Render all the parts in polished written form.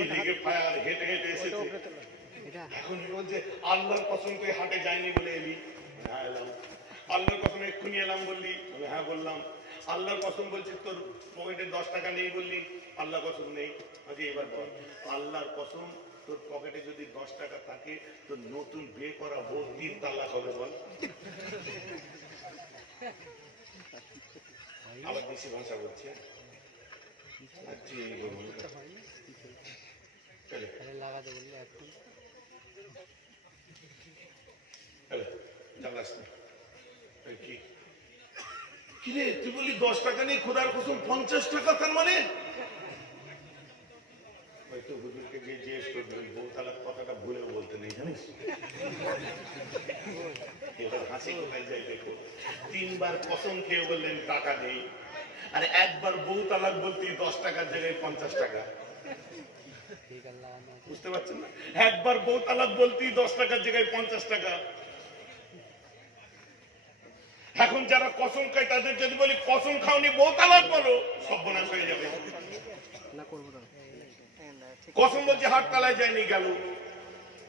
এদিকে ফায়ার হেঁটে হেঁটে এসেছে, এখন বলছে আল্লাহর কসম তুই হাটে যায়নি বলে এলি? হ্যাঁ এলাম। আল্লাহর কসম এক্ষুনি এলাম বললি? হ্যাঁ বললাম। আল্লাহর কসম বলছিস তোর পকেটে 10 টাকা নেই বললি? আল্লাহর কসম নেই। আচ্ছা এবার বল, আল্লাহর কসম তোর পকেটে যদি 10 টাকা থাকে তোর নতুন বিয়ে করা বউ 3 তালাক হবে বল? আবার বেশি ভাষা বলছে। কিরে তুই বললি 10 টাকা নেই, খোদার কসম 50 টাকা, তার মানে হয়তো হুজুরকে যে জিজ্ঞেস করবে ওই বউ তালাক কথাটা ভুলেও বলতে নেই জানিস। এবার হাসি কোথায় যাই দেখো, 3 বার কসম খেয়ে বললেন টাকা নেই, আর একবার বউ তালাক বলতে 10 টাকার জায়গায় 50 টাকা। বুঝতে পারছেন না? একবার বউ তালাক বলতে 10 টাকার জায়গায় 50 টাকা। এখন যারা কসম খায় তাদের যদি বলি কসম খাওনি বউ তালাক বলো, সর্বনাশ হয়ে যাবে। কসম বলছে হাটতলায় যায়নি গেল,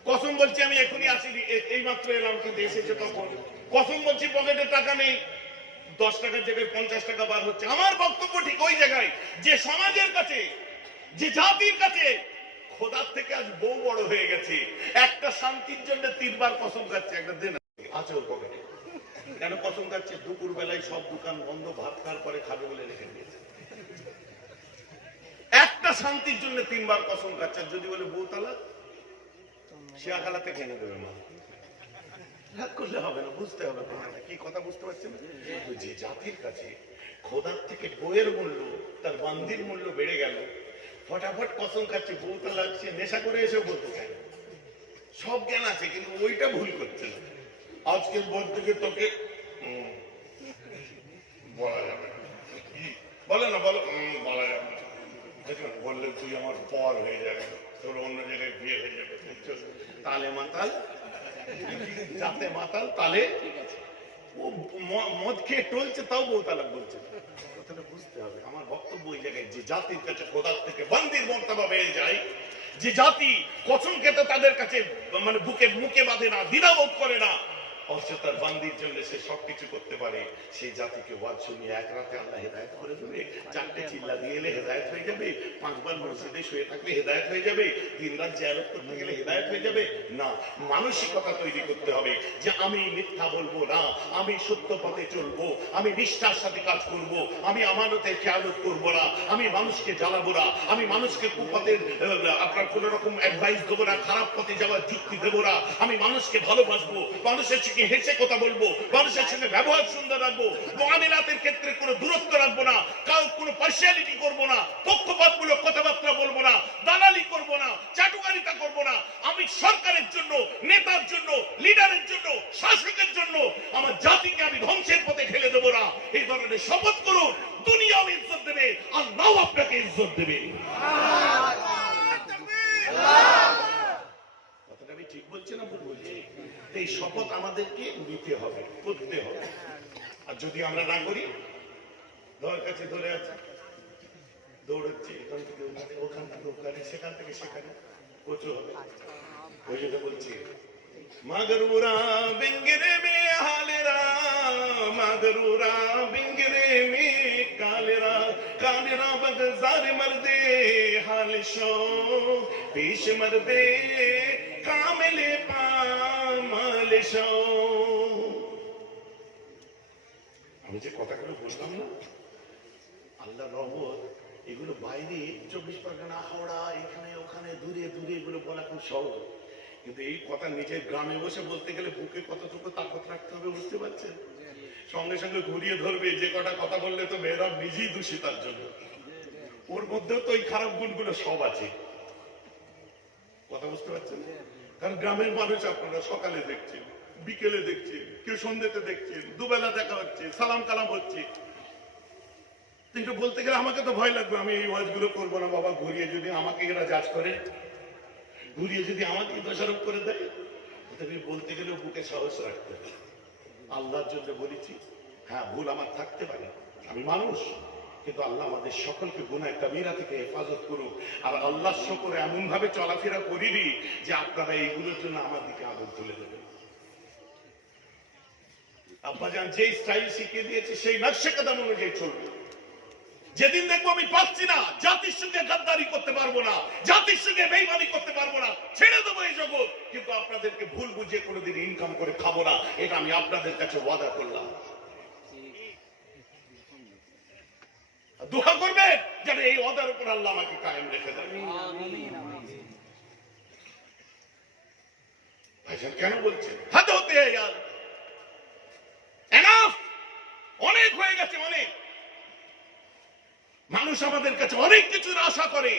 কসম বলছি আমি এখনই আসিনি এই মাত্র এলাম কিন্তু এসেছে তখন, কসম বলছি পকেটে টাকা নেই, 10 টাকার জায়গায় 50 টাকা বার হচ্ছে। আমার বক্তব্য ঠিক ওই জায়গায় যে সমাজের কাছে, যে জাতির কাছে খোদার থেকে আজ বউ বড় হয়ে গেছে, একটা শান্তির জন্য 3 বার কসম খাচ্ছে। একটা দিন আছে ওর পকেটে, কেন কসম খাচ্ছে? দুপুর বেলায় সব দোকান বন্ধ, ভাত খাওয়ার পরে খাবে বলে রেখে দিয়েছে। একটা শান্তির জন্য 3 বার কসম খাচ্ছে। যদি বলে বউ তালাক, সে আকালাতে কেনে দেবে মা, রাগ করলে হবে না, বুঝতে হবে কি কথা, বুঝতে পারছেন? যে জাতির কাছে খোদার থেকে বইয়ের মূল্য, তার বান্দির মূল্য বেড়ে গেল, ফটাফট কসম খাচ্ছে বউ তালাক। সে নেশা করে এসেও বলতে চায়, সব জ্ঞান আছে কিন্তু ওইটা ভুল করছে না। আজকের বোধ থেকে তোকে বলা যাবে না, বলে না, বলো বলা যাবে না, বললে তুই আমার পর হয়ে যাবে, তোর অন্য জায়গায় বিয়ে হয়ে যাবে। তালে মাতাল, যাতে মাতাল তালে, ও মদ খেয়ে টলছে তাও বউ তালাক বলছে। কথাটা বুঝতে হবে। আমার বক্তব্য ওই জায়গায় যে জাতির কাছে খোদার থেকে বান্দির মর্তবা বেড়ে যায়, যে জাতি কসম খেতে তাদের কাছে মানে মুখে বাঁধে না, দ্বিধাবোধ করে না, অর্থাৎ বান্দির জন্য সে সবকিছু করতে পারে, সেই জাতিকে ওয়াজ শুনিয়ে এক রাতে আল্লাহ হেদায়েত করে দেবে। 4টে চিল্লা দিয়ে এলে হেদায়েত হয়ে যাবে, 5 বার মসজিদে শুয়ে থাকলে হেদায়েত হয়ে যাবে, 3 রাত জিয়ারত করতে গেলে হেদায়েত হয়ে যাবে না। মানসিকতা তৈরি করতে হবে যে আমি মিথ্যা বলবো না, আমি সত্য পথে চলবো, আমি নিষ্ঠার সাথে কাজ করব, আমি আমানতের খেয়ালত করবো না, আমি মানুষকে জ্বালাবো না, আমি মানুষকে কুপথের আপনার কোন রকম অ্যাডভাইস দেবো না, খারাপ পথে যাওয়ার যুক্তি দেবো না, আমি মানুষকে ভালোবাসবো, মানুষের হেসে কথা বলবো, মানুষের সঙ্গে ব্যবহার সুন্দর রাখবো, মুআমিলাতের ক্ষেত্রে কোনো দূরত্ব রাখবো না, কারো কোনো পার্সিয়ালিটি করবো না, পক্ষপাতমূলক কথাবার্তা বলবো না, দালালি করবো না, চাটুকারিতা করবো না। আমি সরকারের জন্য, নেতার জন্য, লিডারের জন্য, শাসকের জন্য আমার জাতিকে আমি ধ্বংসের পথে ঠেলে দেবো না। এই ধরনের শপথ করুন, দুনিয়াও ইজ্জত দেবে, আল্লাহও আপনাকে ইজ্জত দেবে। কথাটা আমি ঠিক বলছি না ভুল বলছি? এই শপথ আমাদেরকে নিতে হবে, করতে হবে। আর যদি আমরা না করি, ধর কাছে ধরে আছে, দৌড়াচ্ছে এখান থেকে ওখানে, ওখান থেকে ওখানে, সেখান থেকে সেখানে, প্রচুর হবে। ওই জন্য বলছি মাগরুরা বিঙ্গিরে মে হালেরা, মাগরুরা বিঙ্গিরে মে কালেরা, কালেরা বগজার মর্দে হাল শো, পেশ মর্দে কামেলে পামাল শো। আমি যে কথাগুলো বললাম না, আল্লাহ রহমত, এগুলো বাইরে 24 পরগনা, হাওড়া, এখানে ওখানে দূরে দূরে এগুলো বলা খুব সহজ, কিন্তু এই কথা নিজের গ্রামে বসে বলতে গেলে বুকে কতটুকু তাকত রাখতে হবে, বুঝতে পারছেন? সঙ্গে সঙ্গে ঘুরিয়ে ধরবে যে কটা কথা বললে তো মেহরাব নিজেই দোষী তার জন্য, ওর মধ্যেও তো এই খারাপ গুণগুলো সব আছে। কথা বুঝতে পারছেন? কারণ গ্রামের মানুষ আপনারা সকালে দেখছেন, বিকেলে দেখছেন, কেউ সন্ধ্যেতে দেখছেন, দুবেলা দেখা হচ্ছে, সালাম কালাম হচ্ছে। কিন্তু বলতে গেলে আমাকে তো ভয় লাগবে, আমি এই ওয়াজগুলো করবো না বাবা, ঘুরিয়ে যদি আমাকে এরা জাজ করে, ঘুরিয়ে যদি আমাকে দোষারোপ করে দেয়, বলতে গেলে বুকে সাহস রাখতে হবে। আল্লাহর জন্য বলেছি, হ্যাঁ ভুল আমার থাকতে পারে, আমি মানুষ, কিন্তু আল্লাহ আমাদের সকলকে গুনাহ কাবীরা থেকে হেফাজত করুক। আর আল্লাহর শুকর এমন ভাবে চলাফেরা করিনি যে আপনারা এইগুলোর জন্য আমার দিকে আদর তুলে দেবেন। আব্বাজান যে স্টাইল শিখিয়ে দিয়েছে সেই নকশে কদম অনুযায়ী চলবে। যেদিন দেখবো আমি পাচ্ছি না, জাতির সঙ্গে গাদ্দারি করতে পারবো না, জাতির সঙ্গে বেঈমানি করতে পারবো না, ছেড়ে দেবো এই জগৎ। কিন্তু আপনাদেরকে ভুল বুঝিয়ে কোনোদিন ইনকাম করে খাবো না, এটা আমি আপনাদের কাছে ওয়াদা করলাম। দোয়া করবেন যেন এই ওয়াদার উপর আল্লাহ আমাকে কায়েম রেখে দেন। ভাইজান কেন বলছেন হাত হতে ইয়ার এনাফ, অনেক হয়ে গেছে, অনেক। মানুষ আমাদের কাছে অনেক কিছুর আশা করে,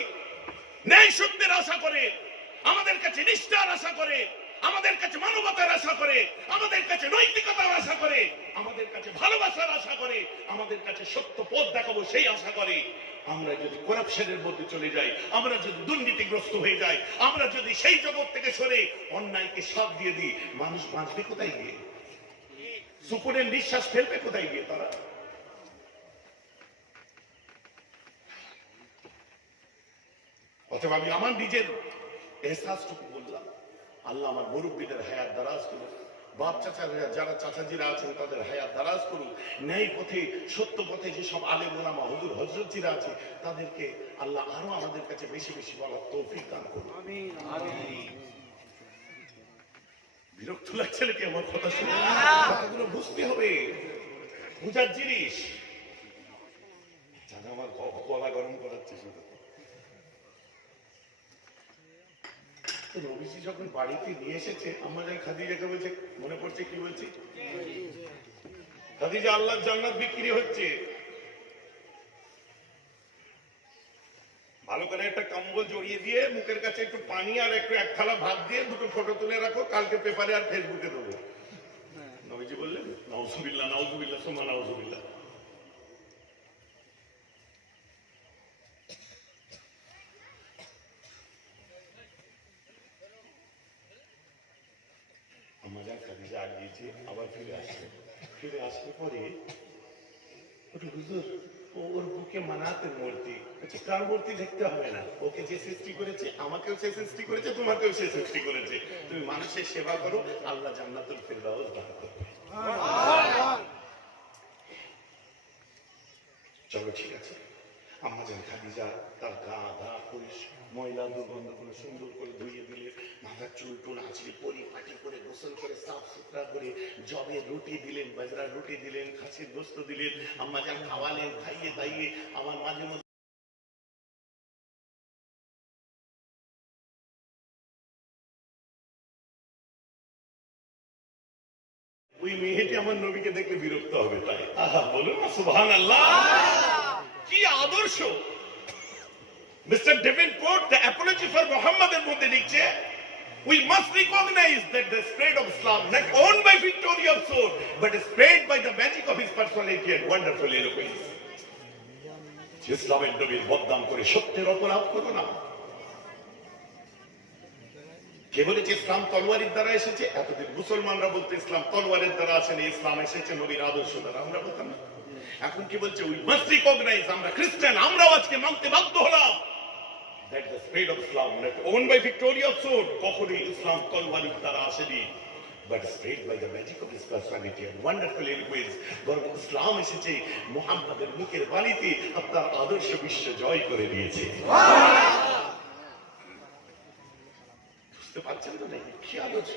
ন্যায় সত্যের আশা করে, আমাদের কাছে নিষ্ঠার আশা করে, আমাদের কাছে মানবতার আশা করে, আমাদের কাছে নৈতিকতার আশা করে, আমাদের কাছে ভালোবাসার আশা করে, আমাদের কাছে সত্য পথ দেখাবো সেই আশা করে। আমরা যদি করাপশনের মধ্যে চলে যাই, আমরা যদি দুর্নীতিগ্রস্ত হয়ে যাই, আমরা যদি সেই জগৎ থেকে সরে অন্যায়কে সাথ দিয়ে দিই, মানুষ বাঁচবে কোথায় গিয়ে? সুকুনের নিঃশ্বাস ফেলবে কোথায় গিয়ে তারা? অথবা আমি আমার নিজের এহসাসটুকু বললাম, আল্লাহ আমার মুরব্বীদের হায়াত দারাজ করুন, বাপ চাচারা যারা চাচাজিরা আছেন তাদের হায়াত দারাজ করুন, ন্যায় পথে সত্য পথে যেসব আলেম ওলামা হুজুর হযরতজিরা আছে তাদেরকে আল্লাহ আরো আমাদের কাছে বেশি বেশি বলার তৌফিক দান করুন। বিরক্ত লাগছে নাকি আমার কথা শুনে? কথাগুলো বুঝতে হবে, বুঝার জিনিস। জানা আমার গলা গরম করাচ্ছে শুধু। নবীজি যখন বাড়িতে নিয়ে এসেছে, আম্মা জান খাদিজাকে বলছে, মনে পড়ছে কি বলছি? খাদিজা, আল্লাহর জান্নাত বিক্রি হচ্ছে, ভালো করে একটা কম্বল জড়িয়ে দিয়ে মুখের কাছে একটু পানি আর একটু এক থালা ভাত দিয়ে দুটো ফটো তুলে রাখো, কালকে পেপারে আর ফেসবুকে দেবো। নবীজি বললেন নাউজুবিল্লাহ, নাউজুবিল্লাহ, সুমা নাউজুবিল্লাহ। আবার ফিরে আসলে পরে হুজুর ওর বুকে মানাতে মূর্তি, কার মূর্তি দেখতে হবে না, ওকে যে সৃষ্টি করেছে আমাকেও সে সৃষ্টি করেছে, তোমাকেও সে সৃষ্টি করেছে, তুমি মানুষের সেবা করো, আল্লাহ জান্নাতুল ফিরদাউস দান করবে। চলো ঠিক আছে। আম্মা জান খাদিজা তার গা ধা ময়লা দুর্গন্ধ করে সুন্দর করে ধুইয়ে দিলে, মাথার চুল টুল আঁচড়ে পরিপাটি করে গোসল করে সাফ সুতরা করে জবে রুটি দিলেন, বাজরার রুটি দিলেন, খাসির গোস্ত দিলেন, আম্মা জান খাওয়ালেন, খাইয়ে দাইয়ে আমার মাঝে মধ্যে ওই মেয়েটি আমার নবীকে দেখলে বিরক্ত হবে, তাই আহা বলুন না সুবহানাল্লাহ, কি আদর্শ। Mr. Davenport, the apology for Muhammad এর মধ্যে লিখছে, we must recognize that the spread of Islam not owned by victory of sword but spread by the magic of his personality and wonderful eloquence. ইসলামের নবীর বদনাম করে সত্যের অপরাধ করো না। কে বলেছে ইসলাম তলোয়ারের দ্বারা এসেছে? এতদিন মুসলমানরা বলতো ইসলাম তলোয়ারের দ্বারা আসেনি, ইসলাম এসেছে নবীর আদর্শ দ্বারা, আমরা বলতাম না। এখন কি বলছে? we must recognize, আমরা খ্রিস্টান, আমরাও আজকে মানতে বাধ্য হলাম that the spread of Islam not owned by victory of sword, কখনোই ইসলাম তলোয়ারের দ্বারা আসেনি, but spread by the magic of his personality and wonderful eloquence, বরং ইসলাম এসেছে মুহাম্মাদের মুখের বাণীতে, আপনার আদর্শ বিশ্ব জয় করে দিয়েছে। বুঝতে পারছেন তো নাকি কি আদর্শ?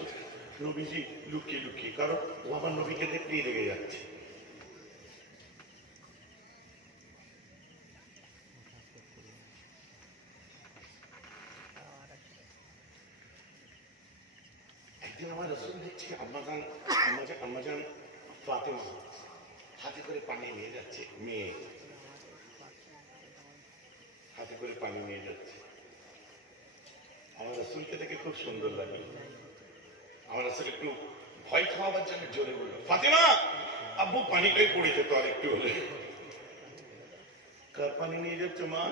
নবীজি লুকিয়ে লুকিয়ে, কারণ ও আমার নবীকে দেখলেই রেগে যাচ্ছে। একদিন আমার রাসূল দেখছি আম্মাজান ফাতেমা হাতে করে পানি নিয়ে যাচ্ছে, মেয়ে হাতে করে পানি নিয়ে যাচ্ছে। আমার রাসূলকে দেখে খুব সুন্দর লাগে। আমার রাসূল একটু ভয় খাওয়াবার জন্য জোরে বলল, ফাতেমা আব্বু পানিটাই পড়েছে তো, আর একটু হলে। কার পানি নিয়ে যাচ্ছে মা?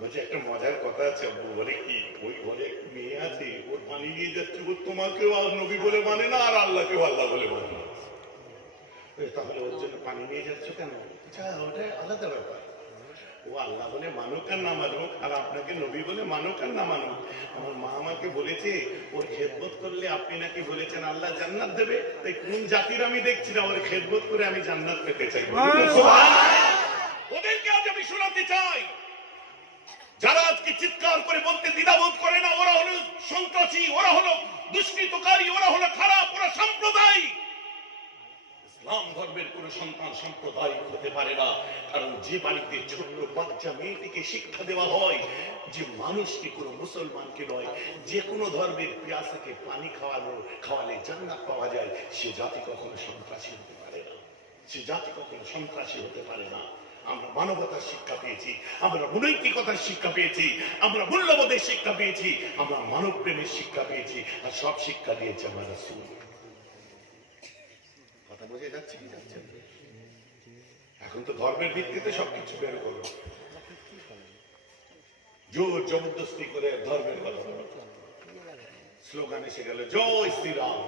বলছে একটা মজার কথা আছে আব্বু। বলে কি? ওই ঘরে মেয়ে আছে, ওর পানি নিয়ে যাচ্ছে, ও তোমাকেও নবী বলে মানে না আর আল্লাহকেও আল্লাহ বলে মানে না। তাহলে ওর জন্য পানি নিয়ে যাচ্ছ কেন? ওটা আলাদা ব্যাপার। ও আল্লাহ বলে মানুক আর না মানুক, আর আপনাকে নবী বলে মানুক আর না মানুক। আমার মা আমাকে বলেছে ওর খেদমত করলে আপনি নাকি বলেছেন আল্লাহ জান্নাত দেবে, তাই কোন জাতির আমি দেখছি না, ওর খেদমত করে আমি জান্নাত পেতে চাই। ওদেরকে আজ আমি শোনাতে চাই, যারা আজকে চিৎকার করে বলতে দ্বিধাবোধ করে না, ওরা হলো সন্ত্রাসী, ওরা হলো দুষ্কৃতকারী, ওরা হলো খারাপ, ওরা সাম্প্রদায়িক। ইসলাম ধর্মের কোন সন্তান সাম্প্রদায়িক হতে পারে না, কারণ যে বাড়িতে ছোট্ট বাচ্চা মেয়েটিকে শিক্ষা দেওয়া হয় যে মানুষকে কোনো মুসলমানকে নয়, যে কোনো ধর্মের পিয়াসাকে পানি খাওয়ালে জান্নাত পাওয়া যায়, সে জাতি কখনো সন্ত্রাসী হতে পারে না, সে জাতি কখনো সন্ত্রাসী হতে পারে না। আমরা মানবতার শিক্ষা পেয়েছি, আমরা নৈতিকতার শিক্ষা পেয়েছি, আমরা মূল্যবোধের শিক্ষা পেয়েছি, আমরা মানব প্রেমের শিক্ষা পেয়েছি, আর সব শিক্ষা দিয়েছে আমার রাসূল। কথা বোঝা যাচ্ছে কি যাচ্ছে? এখন তো ধর্মের ভিত্তিতে সবকিছু বের করো, জোর জবরদস্তি করে ধর্মের কথা বলো। স্লোগান এসে গেল জয় শ্রীরাম,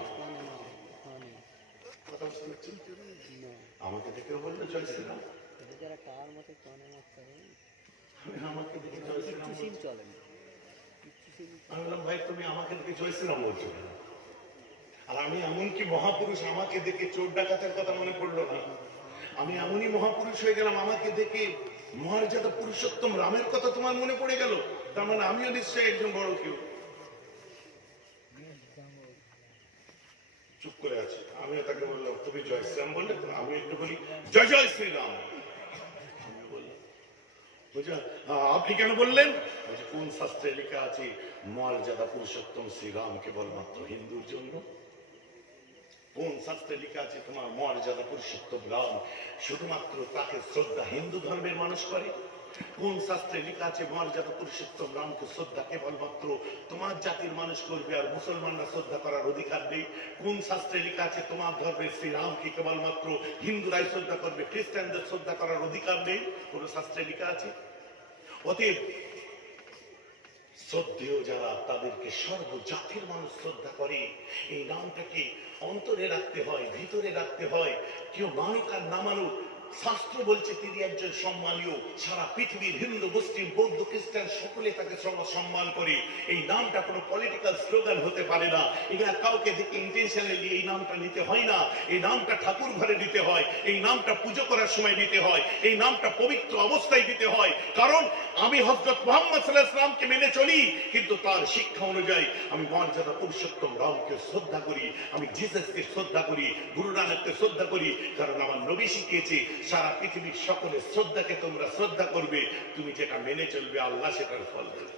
কথা বুঝতে পারছেন? আমাকে দেখে বললো জয় শ্রীরাম, আমাকে দেখে জয় শ্রীরাম চলে। আমি বললাম ভাই তুমি আমাকে দেখে জয় শ্রীরাম বলছো, আর আমি এমনকি মহাপুরুষ, আমাকে দেখে চোর ডাকাতের কথা মনে পড়লো না, আমি এমনই মহাপুরুষ হয়ে গেলাম, আমাকে দেখে মর্যাদা পুরুষোত্তম রামের কথা তোমার মনে পড়ে গেল, তার মানে আমিও নিশ্চয়ই একজন বড় কেউ। চুপ করে আছে, আমিও তাকে বললাম তুমি জয় শ্রীরাম বললে, আমি একটু বলি জয় জয় শ্রীরাম। আপনি কেন বললেন? কোন শাস্ত্রে লেখা আছে মর্যাদা পুরুষোত্তম শ্রীরাম কেবলমাত্র হিন্দুর জন্য? কোন শাস্ত্রে লেখা আছে তোমার মর্যাদা পুরুষোত্তম রাম শুধুমাত্র তাকে শ্রদ্ধা হিন্দু ধর্মের মানুষ করে? কোন শাস্ত্রে লেখা আছে মর্যাদা পুরুষোত্তম রামকে শ্রদ্ধা কেবলমাত্র তোমার জাতির মানুষ করবে আর মুসলমানরা শ্রদ্ধা করার অধিকার নেই? কোন শাস্ত্রে লেখা আছে তোমার ধর্মের শ্রীরামকে কেবলমাত্র হিন্দুরাই শ্রদ্ধা করবে, খ্রিস্টানদের শ্রদ্ধা করার অধিকার নেই? কোন শাস্ত্রে লেখা আছে? অতএব শ্রদ্ধেয় যারা, তাদেরকে সর্বজাতির মানুষ শ্রদ্ধা করে। এই নামটাকে অন্তরে রাখতে হয়, ভিতরে রাখতে হয়, কেউ মানুক আর না মানুক, শাস্ত্র বলছে তিনি একজন সম্মানীয়। সারা পৃথিবীর হিন্দু, মুসলিম, বৌদ্ধ, খ্রিস্টান সকলে তাকে সম্মান করে। এই নামটা কোনো পলিটিক্যাল স্লোগান হতে পারে না, এগুলা কাউকে দেখে ইন্টেনশনালি এই নামটা নিতে হয় না। এই নামটা ঠাকুর ঘরে দিতে হয়, এই নামটা পুজো করার সময় দিতে হয়, এই নামটা পবিত্র অবস্থায় দিতে হয়। কারণ আমি হযরত মুহাম্মদ সাল্লাল্লাহু আলাইহি ওয়াসাল্লামকে মেনে চলি, কিন্তু তার শিক্ষা অনুযায়ী আমি মর্যাদা পুরুষোত্তম রামকে শ্রদ্ধা করি, আমি জিসাসকে শ্রদ্ধা করি, গুরু নানককে শ্রদ্ধা করি। কারণ আমার নবী শিখিয়েছে সারা পৃথিবীর সকলের শ্রদ্ধাকে তোমরা শ্রদ্ধা করবে, তুমি যেটা মেনে চলবে আল্লাহ সেটার ফল দেবে।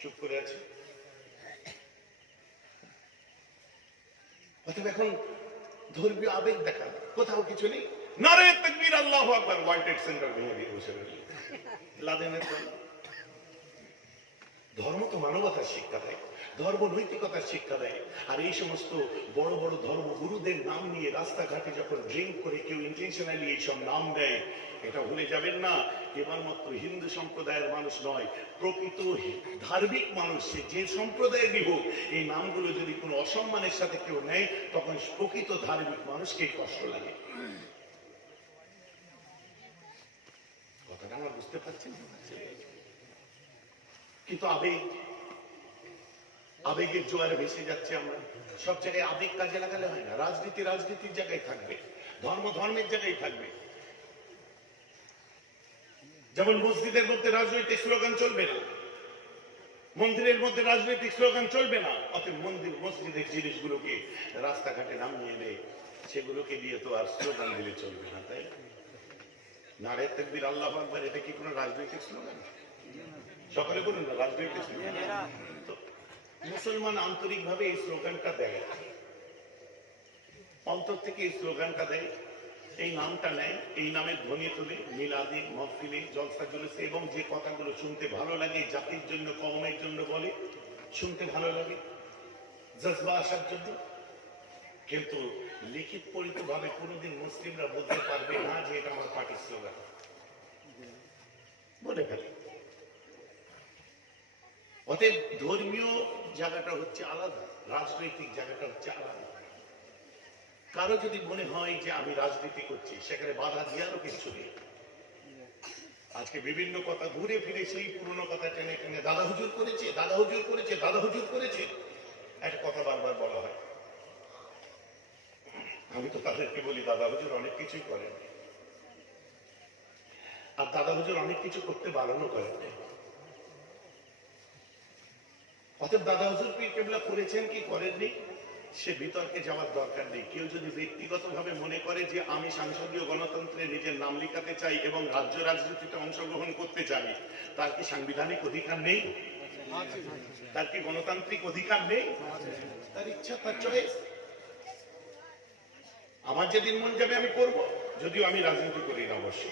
চুপ করে আছে। অথবা এখন ধর্মীয় আবেগ দেখা কোথাও কিছু নেই, নারে তাকবীর আল্লাহু আকবার, ওয়ান্টেড সেন্টার ভেঙে দিয়ে বসে রইল লাদেনের। ধর্ম তো মানবতার শিক্ষা দেয়, ধর্ম নৈতিকতার শিক্ষা দেয়। আর এই সমস্ত বড় বড় ধর্মগুরুদের নাম নিয়ে রাস্তাঘাটে যখন ড্রিঙ্ক করে কেউ ইন্টেনশনালি এইসব নাম দেয়, এটা ভুলে যাবেন না কেবলমাত্র হিন্দু সম্প্রদায়ের মানুষ নয়, প্রকৃত ধার্মিক মানুষ যে সম্প্রদায়েরই হোক, এই নামগুলো যদি কোনো অসম্মানের সাথে কেউ নেয়, তখন প্রকৃত ধার্মিক মানুষকেই কষ্ট লাগে। কথাটা আমার বুঝতে পারছেন? কিন্তু আবেগের জোয়ারে ভেসে যাচ্ছে আমরা। সব জায়গায় আবেগ কাজে লাগালে হয় না। রাজনীতি রাজনীতির জায়গায় থাকবে, ধর্ম ধর্মের জায়গায় থাকবে। যেমন মসজিদের মধ্যে রাজনৈতিক স্লোগান চলবে না, মন্দিরের মধ্যে রাজনৈতিক স্লোগান চলবে না। অতএব মন্দির মসজিদের জিনিসগুলোকে রাস্তাঘাটে নামিয়ে এনে সেগুলোকে দিয়ে তো আর স্লোগান দিলে চলবে না, তাই নারে তাকবীর আল্লাহু আকবার, এটা কি কোনো রাজনৈতিক স্লোগান? সকলে বলুন না রাজনৈতিক স্লোগান। মুসলমান আন্তরিক ভাবে এই স্লোগানটা দেয়, অন্তর থেকে এই স্লোগানটা দেয়, এই নামটা নেয়, এই নামের ধ্বনি তুলে মিলাদে, মাহফিলে, জলসা জুলুসে, এবং যে কথাগুলো শুনতে ভালো লাগে, জাতির জন্য, কওমের জন্য বলে, শুনতে ভালো লাগে, জজবা আসার জন্য। কিন্তু লিখিত পরিত ভাবে কোনোদিন মুসলিমরা বলতে পারবে না যে এটা আমার পার্টির স্লোগান, বলে ফেলে। অতএব ধর্মীয় জায়গাটা হচ্ছে আলাদা, রাজনৈতিক জায়গাটা হচ্ছে আলাদা। কারো যদি মনে হয় যে আমি রাজনীতি করছি, সেখানে বাধা দেওয়ারও কিছু নেই। আজকে বিভিন্ন কথা ঘুরে ফিরে সেই পুরনো কথা টেনে টেনে দাদা হুজুর করেছে, দাদা হুজুর করেছে, দাদা হুজুর করেছে, একটা কথা বারবার বলা হয়। আমি তো তাদেরকে বলি দাদা হুজুর অনেক কিছুই করেন, আর দাদা হুজুর অনেক কিছু করতে বারণও করেন। অতএব দাদা হুজুর পীর কেবলা করেছেন কি করেননি সে বিতর্কে যাওয়ার দরকার নেই। কেউ যদি ব্যক্তিগতভাবে মনে করে যে আমি সংসদীয় গণতন্ত্রে নিজের নাম লিখাতে চাই এবং রাজ্য রাজনীতিতে অংশগ্রহণ করতে চাই, তার কি সাংবিধানিক অধিকার নেই? তার কি গণতান্ত্রিক অধিকার নেই? তার ইচ্ছা, তার চয়েস। আমার যেদিন মন যাবে আমি করব, যদিও আমি রাজনীতি করি না অবশ্য।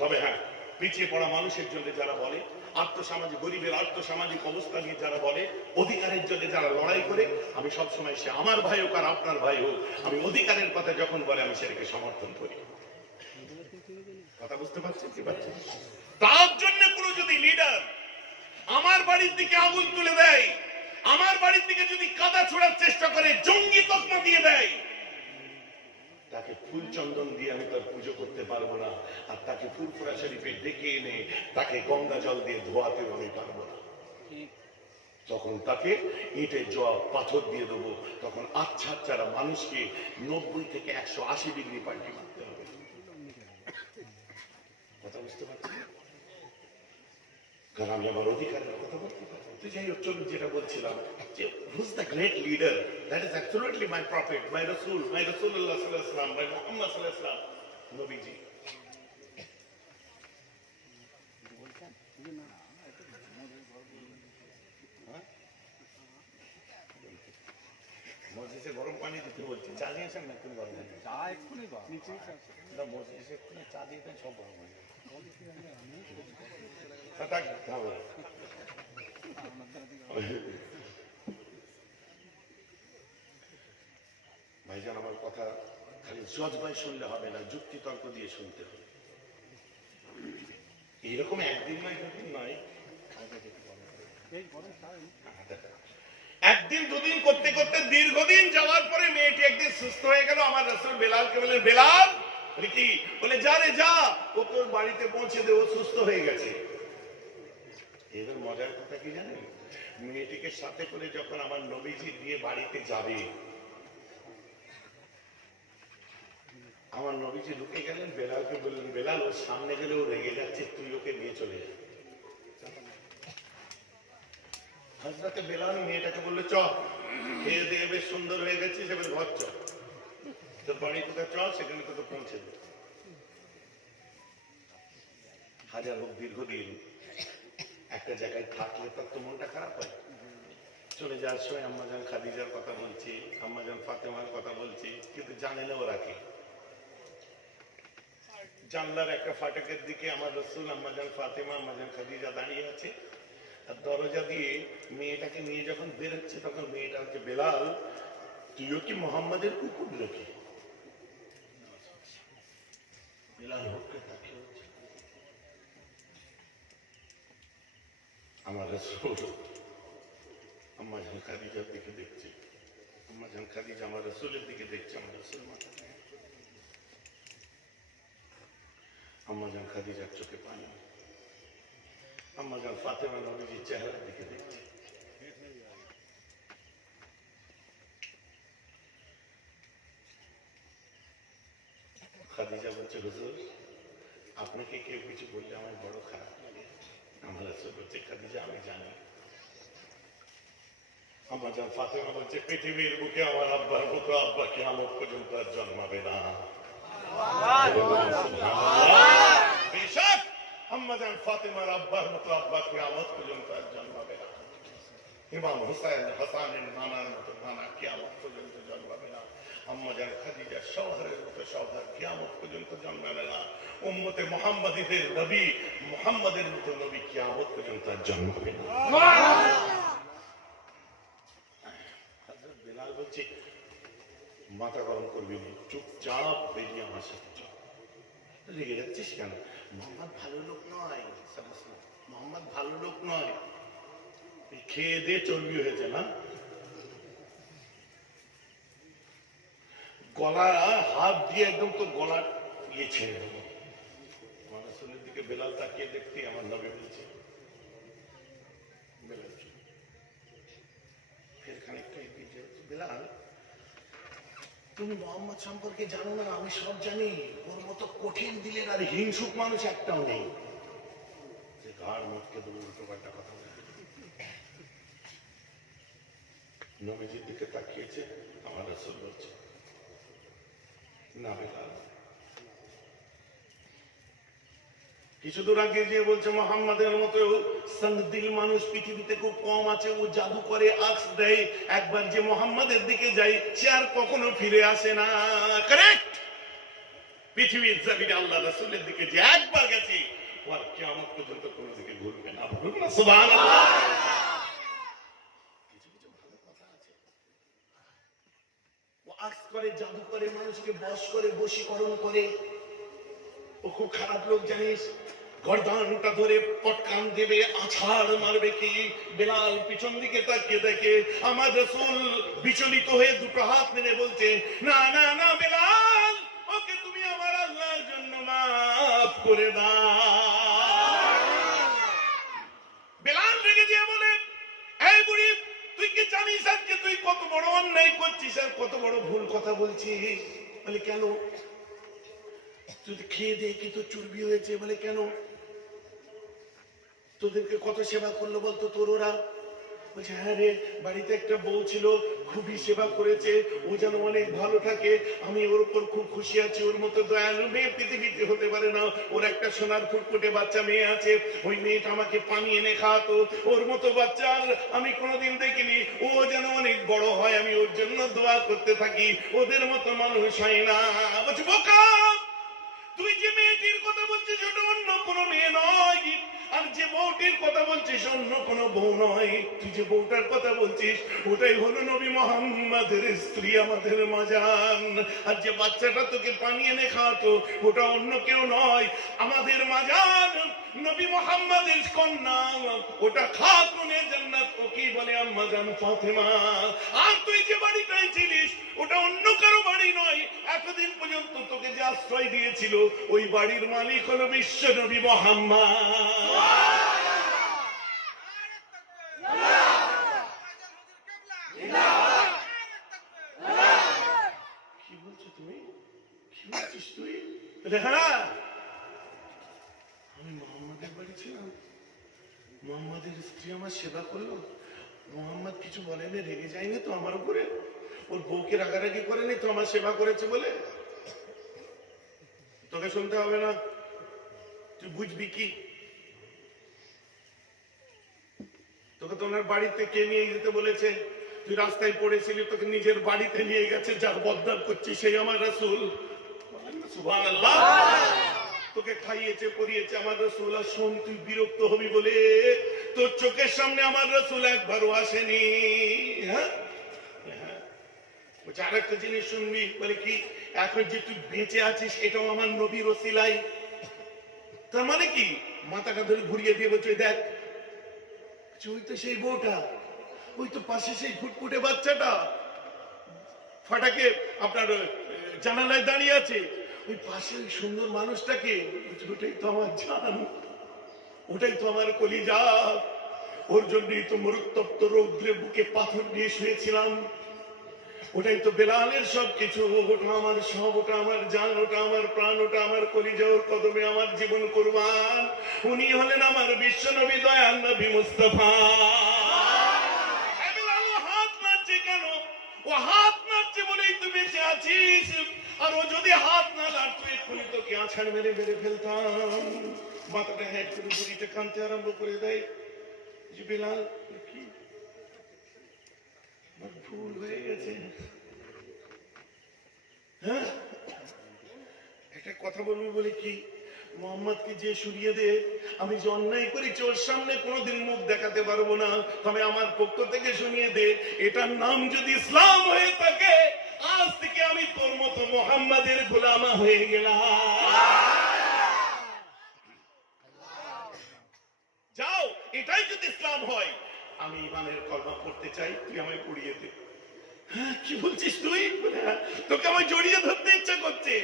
তবে হ্যাঁ, পিছিয়ে পড়া মানুষের জন্য যারা বলে, আর্থসামাজিক গরিবের আর্থসামাজিক অবস্থা নিয়ে যারা বলে, অধিকারের জন্য যারা লড়াই করে, আমি সবসময় সে আমার ভাই হোক আর আপনার ভাই হোক, আমি অধিকারের কথা যখন বলে আমি সেটাকে সমর্থন করি। কথা বুঝতে পারছেন কি পারছেন? তার জন্য কোনো যদি লিডার আমার বাড়ির দিকে আগুন তুলে দেয়, আমার বাড়ির দিকে যদি কাদা ছোড়ার চেষ্টা করে, জঙ্গি তকমা দিয়ে দেয়, তাকে ফুল চন্দন দিয়ে আমি তার পুজো করতে পারবো না, আর তাকে ফুরফুরা শরীফে ডেকে এনে তাকে গঙ্গা জল দিয়ে ধোয়াতে আমি পারবো না। তখন তাকে ইটের জল পাথর দিয়ে দেবো, তখন আচ্ছা আচ্ছারা মানুষকে 90 থেকে 180 ডিগ্রি পাল্টি মারতে হবে। কথা বুঝতে পারছি? কারণ আমি আমার অধিকারের কথা বলতে পারবো। তো যাই হোক, চলুন যেটা বলছিলাম, যে who's the great leader? That is absolutely my prophet, my Rasul, my Rasulullah sallallahu alaihi wasallam, my Muhammad sallallahu alaihi wasallam, নবীজি। মসজিদে গরম পানি দিতে বলছি, চা দিয়েছেন না? এক্ষুনি গরম পানি, চা এক্ষুনি না, মসজিদে এক্ষুনি চা দিয়ে দেন, সব গরম হয়ে যাবে। ভাইজান, আমার কথা খালি জজবাই শুনলে হবে না, যুক্তি তর্ক দিয়ে শুনতে হবে। এইরকম একদিন নয়, দুদিন নয়, একদিন দুদিন করতে করতে দীর্ঘদিন যাওয়ার পরে মেয়েটি একদিন সুস্থ হয়ে গেল। আমার রাসূল বেলালকে বললেন, বেলাল কি? বলে, যা রে যা, ও তোর বাড়িতে পৌঁছে দে, ও সুস্থ হয়ে গেছে। এবার মজার কথা কি জানেন? মেয়েটিকে সাথে করে যখন আমার নবীজি দিয়ে বাড়িতে যাবে, আমার নবীজি ঢুকে গেলেন, বেলালকে বললেন, বেলাল ওর সামনে গেলে ও রেগে যাচ্ছে, তুই ওকে নিয়ে চলে যা। হযরতে বেলাল মেয়েটাকে বললো, চ, খেয়ে দিয়ে বেশ সুন্দর হয়ে গেছিস, এবার ঘর চ, তোর বাড়ি কোথায়, চ, সেখানে তোকে পৌঁছে দে। হাজার হোক দীর্ঘদিন একটা জায়গায় থাকলে তার তো মনটা খারাপ হয়। চলে যাওয়ার সময় আম্মাজান খাদিজার কথা বলছি, আম্মাজান ফাতেমার কথা বলছি, কিন্তু জানে না ওরা কে। জানলার একটা ফাটকের দিকে আমার রাসূল, আম্মাজান ফাতেমা, আম্মাজান খাদিজা দাঁড়িয়ে আছে, আর দরজা দিয়ে মেয়েটাকে নিয়ে যখন বেরোচ্ছে, তখন মেয়েটা হচ্ছে, বেলাল তুইও কি মোহাম্মদের কুকুর নাকি? বেলাল আমার রাসূল আম্মাজান খাদিজার দিকে দেখছে, আম্মাজান খাদিজা আমার রাসূলের দিকে দেখছে, আমার রাসূল মাথা, আম্মাজান খাদিজার চোখে পানি, আম্মাজান ফাতেমা নবীজির চেহারার দিকে দেখছে। খাদিজা বলছে, হুজুর আপনাকে কেউ কিছু বললে আমার বড় খারাপ লাগে। আমার রাসূল বলছে, খাদিজা আমি জানি। আম্মাজান ফাতেমা বলছে, পৃথিবীর বুকে আমার আব্বার মতো আব্বা কিয়ামত পর্যন্ত আর জন্মাবে না। বেশক আম্মাজান ফাতেমার আব্বার মতো আব্বা কিয়ামত পর্যন্ত আর জন্মাবে না। ইমাম হুসাইন হাসানের নানার মতো নানা কিয়ামত পর্যন্ত জন্মাবে না। আম্মাজান খাদিজার সওহারের মতো সওহার কিয়ামত পর্যন্ত জন্মাবে না। উম্মতে মুহাম্মাদীদের নবী মুহাম্মাদের মতো নবী কিয়ামত পর্যন্ত আর জন্মাবে না। হযরত বেলাল বলছে, মাথা গরম করবি না, চুপচাপ বেরিয়ে আমার সাথে চল। রেগে যাচ্ছিস কেন? মোহাম্মদ ভালো লোক নয়, মোহাম্মদ ভালো লোক নয়, খেয়ে দিয়ে চর্বি হয়েছে না। গলা হাত দিয়ে একদম তোর গলা ইয়ে ছেড়ে দেবো। আমার রাসূলের দিকে বেলাল তাকিয়ে দেখতে আমার নবী বলছে, বেলাল ফের খানিকটা এগিয়ে যায়, বেলাল তুমি মোহাম্মদ সম্পর্কে জানো না, আমি সব জানি। ওর মতো কঠিন দিলের আর হিংসুক মানুষ একটাও নেই। যে ঘাড় মটকে দেবো, উল্টো পাল্টা কথা বলে। নবীজির দিকে তাকিয়েছে, আমার রাসূল বলছে, না বেলাল। কিছু দূর আগে গিয়ে বলছে, মোহাম্মদের মতো সংদিল মানুষ পৃথিবীতে খুব কম আছে। ও জাদু করে, আক্স দেয়। একবার যে মোহাম্মদের দিকে যায়, সে আর কখনো ফিরে আসে না। কারেক্ট। পৃথিবীর জমিনে আল্লাহ রাসূলের দিকে যে একবার গেছে, ও আর কিয়ামত পর্যন্ত কোনো দিকে ঘুরবে না। সুবহানাল্লাহ। কিছু কিছু ভালো কথা আছে। ও আক্স করে, জাদু করে, মানুষকে বশ করে, বশীকরণ করে। ও খুব খারাপ লোক জানিস। গর্দানটা ধরে পটকান দেবে, আছাড় মারবে। কি বেলাল পিছন দিকে তাকিয়ে দেখে আমার রাসূল বিচলিত হয়ে দুটো হাত মেলে বলছে, না না না বেলাল, ওকে তুমি আমার আল্লাহর জন্য মাফ করে দাও। বেলাল রেগে দিয়ে বলে, এই বুড়ি, তুই কি জানিস আজকে তুই কত বড় অন্যায় করছিস আর কত বড় ভুল কথা বলছিস? বলে কেন? তুই খেয়ে দিয়ে কি তোর চর্বি হয়েছে? বলে কেন? তোদেরকে কত সেবা করলো বলতো তোর ওরা? বলছে হ্যাঁ রে, বাড়িতে একটা বউ ছিল, খুবই সেবা করেছে, ও যেন অনেক ভালো থাকে, আমি ওর উপর খুব খুশি আছি। ওর মতো দয়ালু মেয়ে পৃথিবীতে হতে পারে না। ওর একটা সোনার ফুটফুটে বাচ্চা মেয়ে আছে, ওই মেয়েটা আমাকে পানি এনে খাওয়াতো। ওর মতো বাচ্চা আর আমি কোনোদিন দেখিনি। ও যেন অনেক বড় হয়, আমি ওর জন্য দোয়া করতে থাকি। ওদের মতো মানুষ হয় না। বলছে বোকা, তুই যে মেয়েটির কথা বলছিস ওটা অন্য কোনো মেয়ে নয়, আর যে বউটির কথা বলছিস অন্য কোনো বউ নয়। তুই যে বউটার কথা বলছিস ওটাই হলো নবী মুহাম্মাদের স্ত্রী, আমাদের মা জান। আর যে বাচ্চাটা তোকে পানি এনে খাওয়াতো ওটা অন্য কেউ নয়, আমাদের মা জান, নবী মুহাম্মাদের কন্যা। ওটা খাতুনে জান্নাত, ওকেই বলে আম্মা জান ফাতেমা। আর তুই যে বাড়িটাই ছিলিস ওটা অন্য কারো বাড়ি নয়। এতদিন পর্যন্ত তোকে যে আশ্রয় দিয়েছিল ওই বাড়ির মালিক হলো বিশ্ব নবী মুহাম্মদ। কি বলছো তুমি? কি বলছিস তুই? হ্যাঁ, আমি মোহাম্মদের বাড়ি ছিলাম, মোহাম্মদের স্ত্রী আমার সেবা করলো, মোহাম্মদ কিছু বলেনি, রেগে যায়নি তো আমার উপরে? ওর বউকে রাগারাগি করেনি তো আমার সেবা করেছে বলে? তোকে শুনতে হবে না, তুই বুঝবি কি? তোকে তো ওনার বাড়িতে কে নিয়ে যেতে বলেছে? তুই রাস্তায় পড়েছিলি, তোকে নিজের বাড়িতে নিয়ে গেছে। যার বদনাম করছিস সেই আমার রাসূল। সুবহানাল্লাহ। তোকে খাইয়েছে পরিয়েছে আমার রাসূল। আর শোন, তুই বিরক্ত হবি বলে তোর চোখের সামনে আমার রাসূল একবারও আসেনি। হ্যাঁ, আর একটা জিনিস শুনবি। বলে কি? এখন যে তুই বেঁচে আছিস এটাও আমার নবীর ওসিলাই। তার মানে কি? মাথাটা ধরে ঘুরিয়ে দিয়ে বলছে, দেখ ওই তো সেই বউটা, ওই তো পাশে সেই ফুটফুটে বাচ্চাটা ফাটাকে আপনার জানালায় দাঁড়িয়ে আছে, ওই পাশে ওই সুন্দর মানুষটাকে, ওটাই তো আমার জান, ওটাই তো আমার কলিজা। ওর জন্যই তো মরুত্তপ্ত রৌদ্রে বুকে পাথর দিয়ে শুয়েছিলাম। ওটাই তো বেলালের সবকিছু। ওটা আমার সব, ওটা আমার জান, ওটা আমার প্রাণ, ওটা আমার কলিজা। ওর কদমে আমার জীবন কুরবান। উনি হলেন আমার বিশ্ব নবী, দয়াল নবী মুস্তাফা। হাত নাড়ছে কেন? ও হাত নাড়ছে বলেই তুই বেঁচে আছিস। আর ও যদি হাত না নাড়তো এক্ষুনি তোকে আছাড় মেরে মেরে ফেলতাম। মাথাটা হেড করে বুড়িতে কাঁদতে আরম্ভ করে দেয়। যে বেলাল, কি ভুল হয়ে গেছে। হ্যাঁ, একটা কথা বলবো বলে কি? মোহাম্মদকে যে সরিয়ে দে, আমি যে অন্যায় করেছি ওর সামনে কোনোদিন মুখ দেখাতে পারবো না, তবে আমার পক্ষ থেকে শুনিয়ে দে, এটার নাম যদি ইসলাম হয়ে থাকে, আজ থেকে আমি তোর মতো মোহাম্মদের গোলামা হয়ে গেলাম। যাও, এটাই যদি ইসলাম হয়, আমি ইমানের কলমা পড়তে চাই, তুই আমায় পড়িয়ে দে। হ্যাঁ, কি বলছিস তুই? তোকে আমার জড়িয়ে ধরতে ইচ্ছা করছে।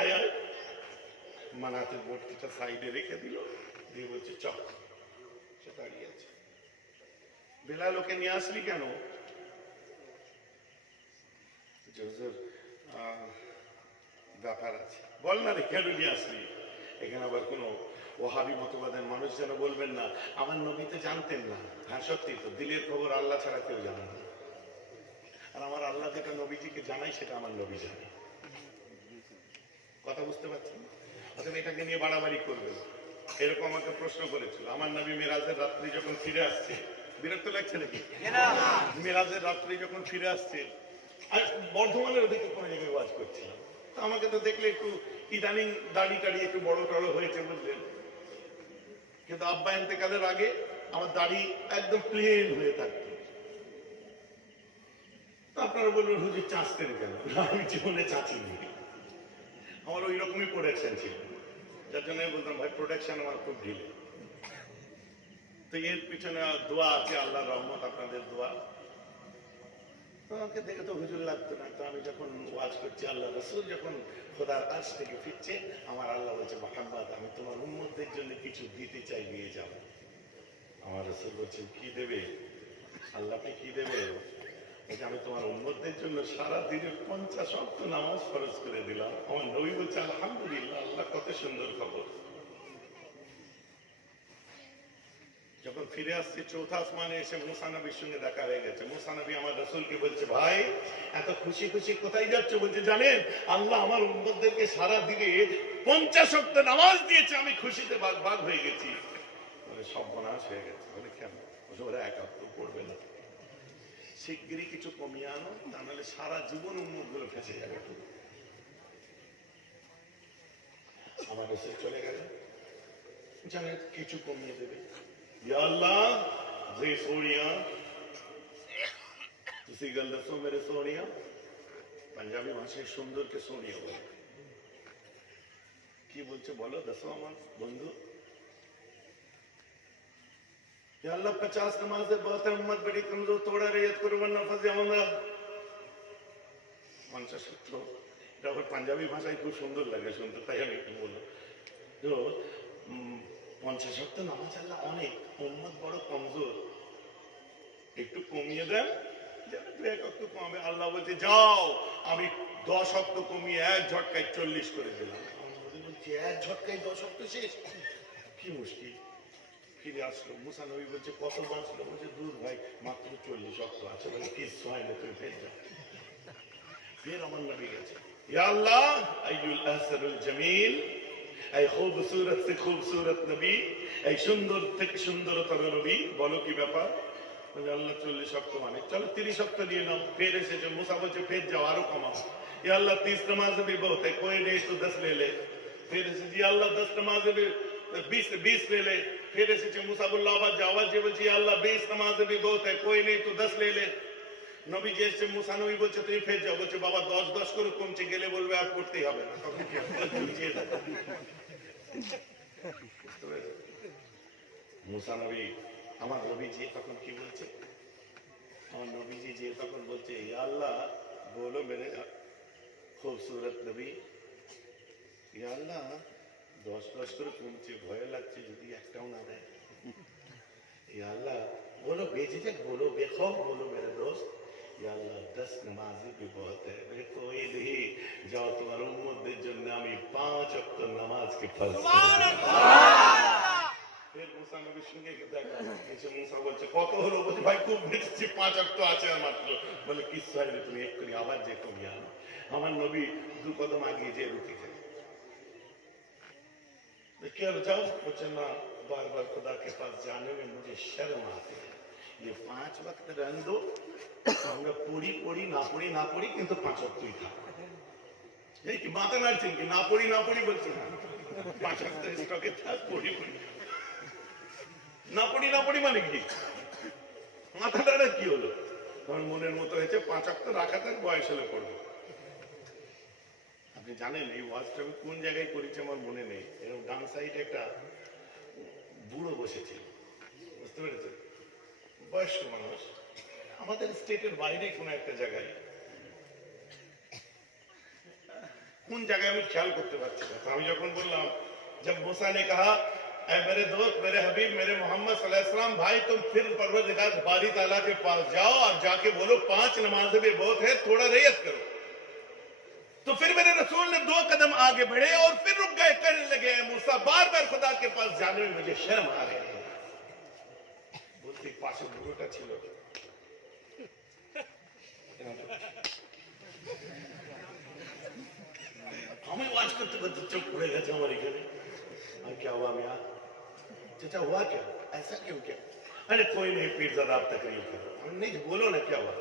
আয় আয়। মানাতে বর্তিটা সাইডে রেখে দিল, দিয়ে বলছে চক। সে দাঁড়িয়ে আছে। বেলা লোকে নিয়ে আসলি কেন? ব্যাপার আছে। বল না রে, কেন নিয়ে আসলি? এখানে আবার কোনো ওহাবি মতবাদের মানুষ যেন বলবেন না আমার নবী তো জানতেন না। হ্যাঁ সত্যি তো, দিলের খবর আল্লাহ ছাড়া কেউ জানে না। আর আমার আল্লাহ যেটা নবীজিকে জানাই সেটা আমার নবী জানে। কথা বুঝতে পারছেন? অথবা এটাকে নিয়ে বাড়াবাড়ি করবে। এরকম আমাকে প্রশ্ন করেছিল, আমার নবী মেরাজের রাত্রি যখন ফিরে আসছে, বিরক্ত লাগছে নাকি? মেরাজের রাত্রি যখন ফিরে আসছে, আর বর্ধমানের ওদিকে কোনো জায়গায় ওয়াজ করছিলাম, তো আমাকে তো দেখলে একটু ইদানিং দাড়ি টাড়ি একটু বড় টড়ো হয়েছে বুঝলেন, কিন্তু আব্বা ইন্তেকালের আগে আমার দাড়ি একদম প্লেন হয়ে থাকতো। আপনারা বলবেন হুজুর চাঁচতেন কেন? আমি জীবনে চাঁচিনি, আমার ওই রকমই প্রোডাকশন ছিল, যার জন্য আমি বলতাম ভাই প্রোডাকশন আমার খুব ঢিলে। তো এর পিছনে দোয়া আছে, আল্লাহর রহমত, আপনাদের দোয়া। আমাকে দেখে তো হুজুর লাগতো না, তো আমি যখন ওয়াজ করছি আল্লাহ রাসূল যখন খোদার আজ থেকে ফিরছে, আমার আল্লাহ বলছে মুহাম্মদ আমি তোমার উম্মতদের জন্য কিছু দিতে চাই, নিয়ে যাও। আমার রাসূল বলছে কি দেবে? আল্লাহকে কি দেবে? আমি তোমার উম্মতদের জন্য সারা দিনের 50 ওয়াক্ত নামাজ ফরজ করে দিলাম। আমার নবী বলছে আলহামদুলিল্লাহ, আল্লাহ কত সুন্দর খবর। যখন ফিরে আসছে চৌথা আসমানে এসে মুসা নবীর সঙ্গে দেখা হয়ে গেছে। মুসা নবী আমার রাসূলকে বলছে ভাই এত খুশি খুশি কোথায় যাচ্ছ? বলছে জানেন আল্লাহ আমার উম্মতদেরকে সারা দিনে 50 ওয়াক্ত নামাজ দিয়েছে, আমি খুশিতে বাগ হয়ে গেছি। বলে সর্বনাশ হয়ে গেছে। বলে কেন? ওরা একাত্ম পড়বে না, শিগগিরই কিছু কমিয়ে আনো, তা নাহলে সারা জীবন উম্মত গুলো ফেসে যাবে। আমার রাসূল চলে গেল, জানে কিছু কমিয়ে দেবে। या अल्लाह जे सोनिया तुसी गल दसो मेरे सोनिया। पंजाबी भाषाয় সুন্দরকে সোনিয়া বলে। কি বলছে বলো, দসো আমার বন্ধু। या अल्लाह 50 नमाज़ें बहुत है, उम्मत बड़ी कमजोर, थोड़ा रियायत करो वरना फंस जाऊंगा। 50 সূত্র, এটা আবার পাঞ্জাবি ভাষায় খুব সুন্দর লাগে শুনতে, তাই আমি একটু বললাম। তো 50 ওয়াক্ত নামাজ আল্লাহ অনেক, উম্মত বড় কমজোর, একটু কমিয়ে দেন যেন 2 ওয়াক্ত কমে। আল্লাহ বলছে যাও আমি 10 ওয়াক্ত কমিয়ে এক ঝটকায় 40 করে দিলাম। বলছি এক ঝটকায় 10 ওয়াক্ত শেষ, কি মুশকিল। ফিরে আসলো, মুসা নবী বলছে কত বাঁচলো? বলছে দূর ভাই মাত্র 40 ওয়াক্ত আছে। বলে কিছু হয় না, তুমি ফের যাও। ফের আমার নবী গেছে, ইয়া আল্লাহ আইয়ুল আহসানুল জামিল, এই খুবসুরত সে খুবসুরত নবী, এই সুন্দর থেকে সুন্দরতর নবী, বলো কি ব্যাপার? বলে আল্লাহ 40 ওয়াক্ত মানে চলো 30 ওয়াক্ত দিয়ে নাও। ফের এসেছে, মুসা বলছে ফের যাও আরো কমাও। ইয়া আল্লাহ 30 नमाज भी बहुत है, कोई नहीं तो 10 ले ले। फिर এসেছে ইয়া আল্লাহ 10 नमाज भी 20 ले ले। फिर এসেছে মুসা বলল আবার যাও, আবার যে বলছে ইয়া আল্লাহ 20 नमाज भी बहुत है, कोई नहीं तो 10 ले ले। নবী যে এসেছে, মুসা নবী বলছে তুমি ফের যাও। বলছে বাবা 10 করে কমছে, গেলে বলবে আর করতেই হবে না, তখন কি মুসা নবী আমার নবীজি তখন কি বলছে? আমার নবীজি যে তখন বলছে ইয়া আল্লাহ বলো মেরে খুবসুরত নবী, ইয়া আল্লাহ 10 করে কমছে, ভয় লাগছে যদি একটাও না দেয়। ইয়া আল্লাহ বলো বেজিজক বলো, বেখৌফ বলো মেরে দোস্ত, ইয়া আল্লাহ 10 नमाज़ें भी बहुत है, मेरे कोई नहीं, যাও তোমার উম্মতদের জন্য আমি 5 ওয়াক্ত নামাজকে ফরজ করে দিলাম। ফের মুসা নবীর সঙ্গে দেখা এসে মুসা বলছে কত হলো? বলছে ভাই খুব বেশি, 5 ওয়াক্ত আছে আর মাত্র। বলে কিছু হয় না, তুমি এক্ষুনি আবার যে কমিয়ে আনো। আমার নবী 2 কদম আগিয়ে যে রুটি খেয়ে क्या जाओ? मुझे ना बार बार खुदा के पास जाने में मुझे शर्म आती है, ये 5 वक्त रहने दो, আমরা পড়ি পড়ি না পড়ি না পড়ি কিন্তু 5 ওয়াক্তই থাক। এই কি মাথা নাড়ছেন কি? না পড়ি না পড়ি বলছেন, 5 ওয়াক্ত স্টকে থাক, পড়ি পড়ি না পড়ি না পড়ি মানে কি? মাথা নাড়া কি হলো? তখন মনের মতো হয়েছে 5 ওয়াক্ত রাখা থাক, বয়স হলে পড়বো। আপনি জানেন এই ওয়াজটা আমি কোন জায়গায় করেছি আমার মনে নেই। এরকম ডান সাইডে একটা বুড়ো বসেছিল, বুঝতে পেরেছেন? বয়স্ক মানুষ, আমাদের স্টেটের বাইরে কোনো একটা জায়গায়, কোন জায়গায় আমি খেয়াল করতে পারছি না। তো আমি যখন বললাম, जब मूसा ने कहा ऐ मेरे दोस्त, मेरे हबीब, मेरे मोहम्मद सल्लल्लाहु अलैहि वसल्लम, भाई तुम फिर परवरदिगार बारी ताला के पास जाओ और जाके बोलो 5 नमाजें भी बहुत है, थोड़ा रियायत करो। तो फिर मेरे रसूल ने 2 कदम आगे बढ़े और फिर रुक गए, कहने लगे मूसा बार बार खुदा के पास जाने में मुझे शर्म आ रही है। बोलते पाशे बुढ़ोटा ছিল, हमें वाच करते करते चुप पड़े गए हमारे घर। और क्या हुआ मियाँ? चाचा हुआ क्या? ऐसा क्यों क्या? अरे कोई नहीं पीरज़ादा, आप तकरीर करो। नहीं बोलो ना क्या हुआ?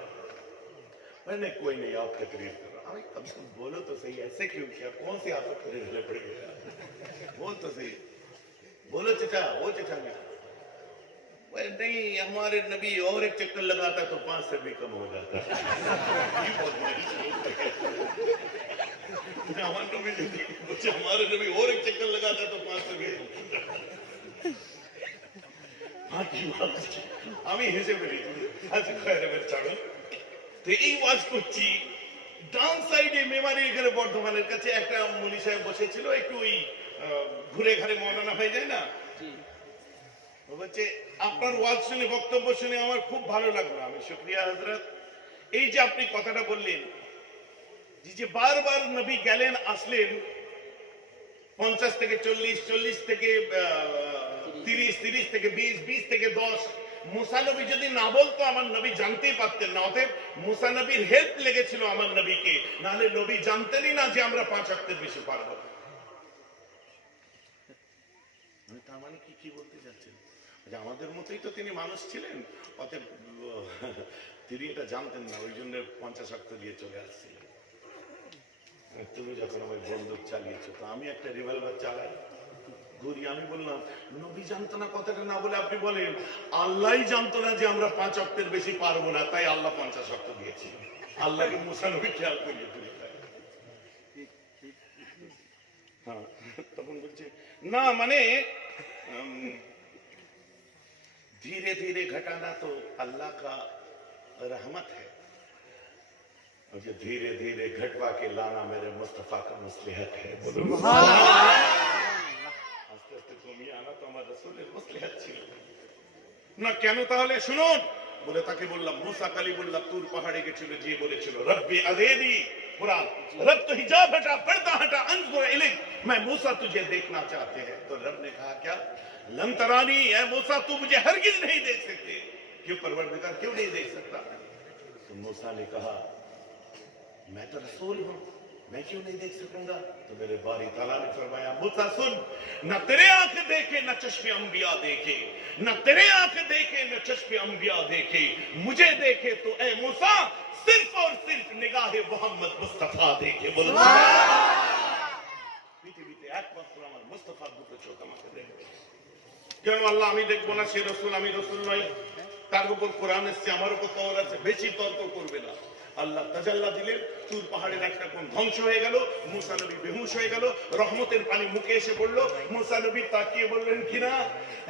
मैंने कोई नहीं, आप तकरीर करो। अरे कम से कम बोलो तो सही, ऐसे क्यों किया? कौन सी आफत खरीदने पड़ गया? बोल तो सही, बोलो चाचा, वो चाचा मियाँ। नहीं, हमारे नबी और एक चक्कर लगाता तो 5 से भी कम हो जाता। हमारे नबी और एक चक्कर लगाता तो 5 से भी कम। আমি হেসে ফেলি। আচ্ছা ছাড়ো তো, এই ওয়াজ করছি, ডান সাইডে মেমারি এখানে বর্ধমানের কাছে একটা মুনি সাহেব বসেছিল, একটু ওই ঘুরে ঘাড়ে মৌলানা হয়ে যায় না, বলছে আপনার ওয়াজ শুনে, বক্তব্য শুনে আমার খুব ভালো লাগলো। আমি শুকরিয়া হযরত। এই যে আপনি কথাটা বললেন, যে বারবার নবী গেলেন আসলেন, 50 থেকে 40, 40 থেকে 30, 30 থেকে 20, 20 থেকে 10, মুসা নবী যদি না বলতো আমার নবী জানতেই পারতেন না। অতএব মুসা নবীর হেল্প লেগেছিল আমার নবীকে, নাহলে নবী জানতেনই না যে আমরা 5 ওয়াক্তের বেশি পারবো। তার মানে কি বলতে যাচ্ছেন? যে আমাদের মতোই তো তিনি মানুষ ছিলেন, অতএব তিনি এটা জানতেন না, ওই জন্য 50 ওয়াক্ত দিয়ে চলে আসছিলেন। তুমি যখন আমার বন্দুক চালিয়েছো, তো আমি একটা রিভলভার চালাই, ঘুরি। আমি বললাম নবী জানতো না কথাটা না বলে আপনি বলেন আল্লাহই জানতো না যে আমরা 5 ওয়াক্তের বেশি পারবো না, তাই আল্লাহ 50 ওয়াক্ত দিয়েছে। আল্লাহকে মুসা নবী খেয়াল করিয়ে তুলে। হ্যাঁ, তখন বলছে না মানে धीरे धीरे घटाना तो अल्लाह का रहमत है, मुझे धीरे धीरे घटवा के लाना मेरे मुस्तफा का मसलिहत है। बोलो আস্তে আস্তে কমিয়ে আনা তো আমার রাসূলের মসলিহত ছিল না। কেন তাহলে শুনুন, বলে তাকে বললাম মুসা কালিমুল্লাহ তুর পাহাড়ে গেছিল, যে বলেছিল রব্বি আযীনি, कुरान रब तो हिजाब हटा, पर्दा हटा, अंजुर इलैक, मैं मूसा तुझे देखना चाहते हैं। तो रब ने कहा क्या? लन तरानी, ऐ मूसा तू मुझे हरगिज नहीं देख सकते। क्यों परवरदिगार, क्यों नहीं देख सकता? तो मूसा ने कहा मैं तो रसूल हूं, मैं क्यों नहीं देख सकूंगा? तो मेरे बारी ताला ने फरमाया मूसा सुन, न तेरे आंख देखे न चश्मे अंबिया देखे, न तेरे आंख देखे न चश्मे अंबिया देखे, मुझे देखे तो ऐ मूसा सिर्फ और सिर्फ निगाहे मोहम्मद मुस्तफा देखे। बोलो পৃথিবীতে একমাত্র আমার মুস্তাফার দুটো চোখ আমাকে দেখবে। কেন আল্লাহ আমি দেখবো না? সে রাসূল, আমি রাসূল নই। তার উপর কোরআন এসেছে, আমার উপর তওরাত আছে, বেশি তর্ক করবে না। আল্লাহ তাজাল্লা দিলেন, তুর পাহাড়ের একটা কোণ ধ্বংস হয়ে গেল, মুসা নবী বেহুশ হয়ে গেল, রহমতের পানি মুখে এসে পড়লো। মুসা নবী তাকিয়ে বললেন কিনা,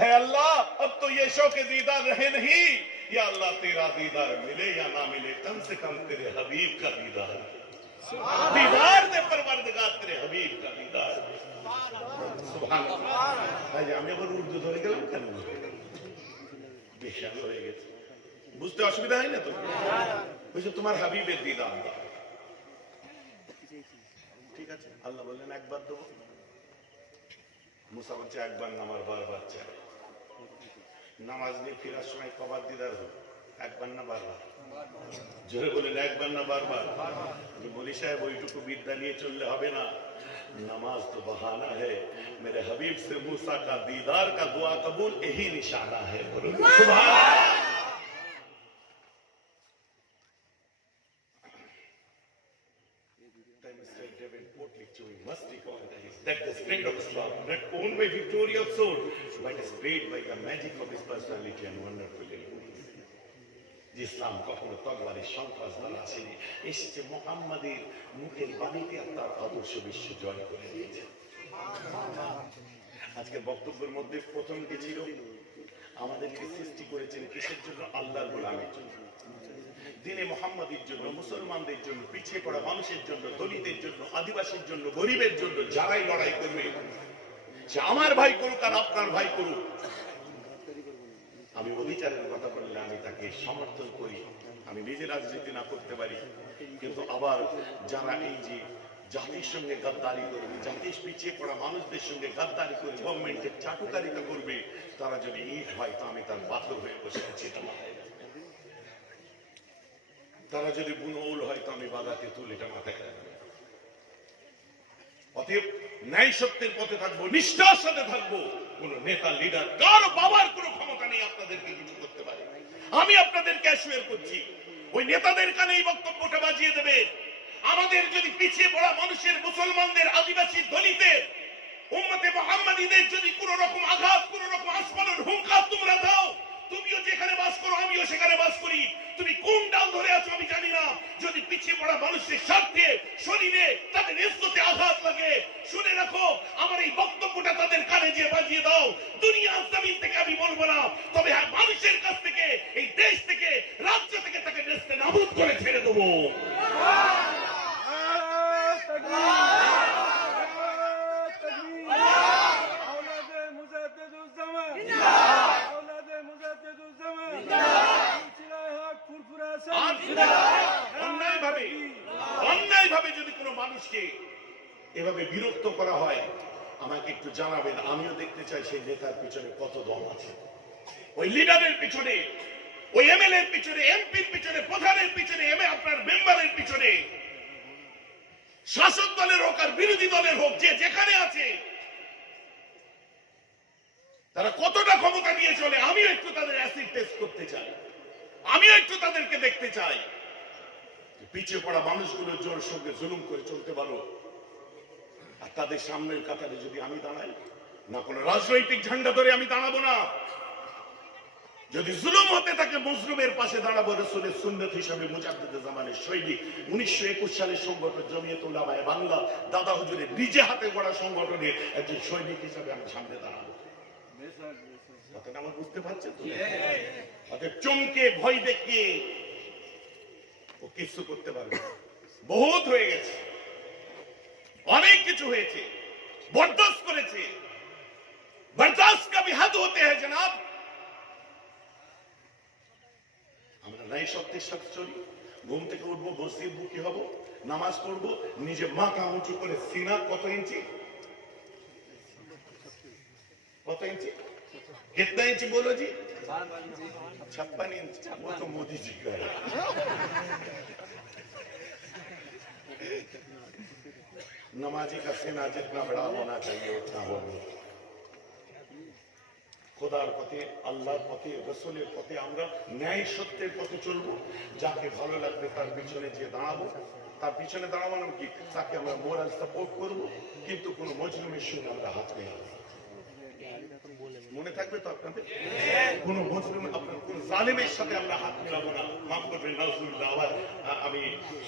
হে আল্লাহ अब तो ये शौक़ दीदार रहे नहीं, या अल्लाह तेरा दीदार मिले या ना मिले, कम से कम तेरे हबीब का दीदार, दीदार दे परवरदिगार, तेरे हबीब का दीदार। सुभान अल्लाह। भाई আমি আবার উর্দু ধরে গেলাম কেন? বেশাল হয়ে গেছে, বুঝতে অসুবিধা হয় না তো? বুঝছো তোমার হাবিবের দিদার, ঠিক আছে। আল্লাহ বললেন একবার দেবো। মুসা বলছে একবার না, আমার বারবার চাই। নামাজ নিয়ে ফেরার সময় কবার দিদার হল? একবার না বারবার? জোরে বলেন একবার না বারবার? মৌলী সাহেব ওইটুকু বিদ্যা নিয়ে চললে হবে না। नमाज तो बहाना है, मेरे हबीब से मूसा का दीदार का दुआ कबूल यही निशाना है। बोलो सुभान अल्लाह। Must recognize that the spirit of Islam, not owned by victory of sword, but spread by the magic of his personality and wonderful eloquence. ইসলাম কখনো তরবারির সন্ত্রাস দ্বারা আসেনি, এসেছে মুহাম্মাদের মুখের বাণীতে তার আদর্শ বিশ্ব জয় করে দিয়েছে। আজকে বক্তব্যের মধ্যে প্রথম কি ছিল? আমাদেরকে সৃষ্টি করেছেন কিসের জন্য? আল্লাহর গোলামের জন্য। দিনে মোহাম্মদের জন্য, মুসলমানদের জন্য, পিছিয়ে পড়া মানুষের জন্য, দলিতের জন্য, আদিবাসীর জন্য, গরিবের জন্য যারাই লড়াই করবে, সে আমার ভাই করুক আর আপনার ভাই করুক, আমি অধিকারের কথা বললে আমি তাকে সমর্থন করি। আমি নিজে রাজনীতি না করতে পারি, কিন্তু আবার যারা এই যে জাতির সঙ্গে গাদ্দারি করবে, জাতির পিছিয়ে পড়া মানুষদের সঙ্গে গাদ্দারি করে গভর্নমেন্টের চাটুকারিতা করবে, তারা যদি ইট হয় তো আমি তার বাধ্য হয়ে বসে আছি। তারা যদি বুনৌল হয় তো আমি বাধাতে তুলে এটা মাথায় রাখবো। অতএব ন্যায় সত্যের পথে থাকবো, নিষ্ঠার সাথে থাকবো। কোন নেতা লিডার কার বাবার কোনো ক্ষমতা নেই আপনাদেরকে কিছু করতে পারে। আমি আপনাদেরকে অ্যাসিওর করছি, ওই নেতাদের কানে এই বক্তব্যটা বাজিয়ে দেবে। আমাদের যদি পিছিয়ে পড়া মানুষের, মুসলমানদের, আদিবাসী, দলিতের, উম্মতে মুহাম্মাদীদের যদি কোন রকম আঘাত, কোন রকম আস্ফালন, হুঙ্কার তোমরা দাও, তুমিও যেখানে বাস করো আমিও সেখানে বাস করি, তুমি কোন ডাল ধরে আছো আমি জানি না, যদি পিছিয়ে পড়া মানুষের স্বার্থে, শরীরে, তাদের ইজ্জতে আঘাত লাগে, শুনে রাখো আমার এই বক্তব্যটা তাদের কানে যে বাজিয়ে দাও, দুনিয়া জমিন থেকে আমি বলবো না, তবে হ্যাঁ মানুষের কাছ থেকে, এই দেশ থেকে, রাজ্য থেকে তাকে নেস্তে নাবুদ করে ছেড়ে দেবো। অন্যায়ভাবে যদি কোনো মানুষকে এভাবে বিরক্ত করা হয় আমাকে একটু জানাবেন, আমিও দেখতে চাই সেই নেতার পিছনে কত দম আছে, ওই লিডারের পিছনে, ওই এমএলএ এর পিছনে, এমপির পিছনে, প্রধানের পিছনে, আপনার মেম্বারের পিছনে, শাসক দলের হোক আর বিরোধী দলের হোক, যে যেখানে আছে তারা কতটা ক্ষমতা নিয়ে চলে, আমিও একটু তাদের অ্যাসিড টেস্ট করতে চাই, আমিও একটু তাদেরকে দেখতে চাই। পিছিয়ে পড়া মানুষগুলোর জোর সঙ্গে জুলুম করে চলতে পারো, আর তাদের সামনের কাতারে যদি আমি দাঁড়াই, না কোনো রাজনৈতিক ঝান্ডা ধরে আমি দাঁড়াবো না, যদি জুলুম হতে থাকে মজলুমের পাশে দাঁড়াবো। রাসূলের সুন্নাত হিসাবে মুজাদ্দিদে জামানের শৈলী 1921 সালের সংগঠন জমিয়ত উলামায়ে বাংলা, দাদা হুজুরের নিজে হাতে গড়া সংগঠনের একজন সৈনিক হিসাবে আমি সামনে দাঁড়াবো। কথাটা আমার বুঝতে পারছেন তো? অতএব চমকে ভয় দেখিয়ে ও কিছু করতে পারবে, বহুত হয়ে গেছে, অনেক কিছু হয়েছে, বরদাস্ত করেছে, বরদাস্ত কা ভি হদ হতে হ্যায় জনাব। আমরা ন্যায় সত্যের সাথে চলি, ঘুম থেকে উঠবো, মসজিদ মুখী হব, নামাজ পড়বো, নিজে মাথা উঁচু করে, সিনা কত ইঞ্চি, কত ইঞ্চি, कितना इंची बोलो जी, 56 इंच, वो तो मोदी जी का है। नमाजी का सीना जितना बड़ा होना चाहिए उतना हो। খোদার পথে, আল্লাহর পথে, রাসূলের পথে আমরা ন্যায় সত্যের পথে চলবো। যাকে ভালো লাগবে তার পিছনে যে দাঁড়াবো, তার পিছনে দাঁড়ানো কি, তাকে আমরা মোরাল সাপোর্ট করব, কিন্তু কোনো মজলুমের সঙ্গে আমরা হাত মেলাবো। মনে থাকবে তো আপনাদের? কোন মজলুম, আপনার কোন জালেমের সাথে আমরা হাত মিলাবো না। মাফ করবেন নাউজুবিল্লাহ, আবার আমি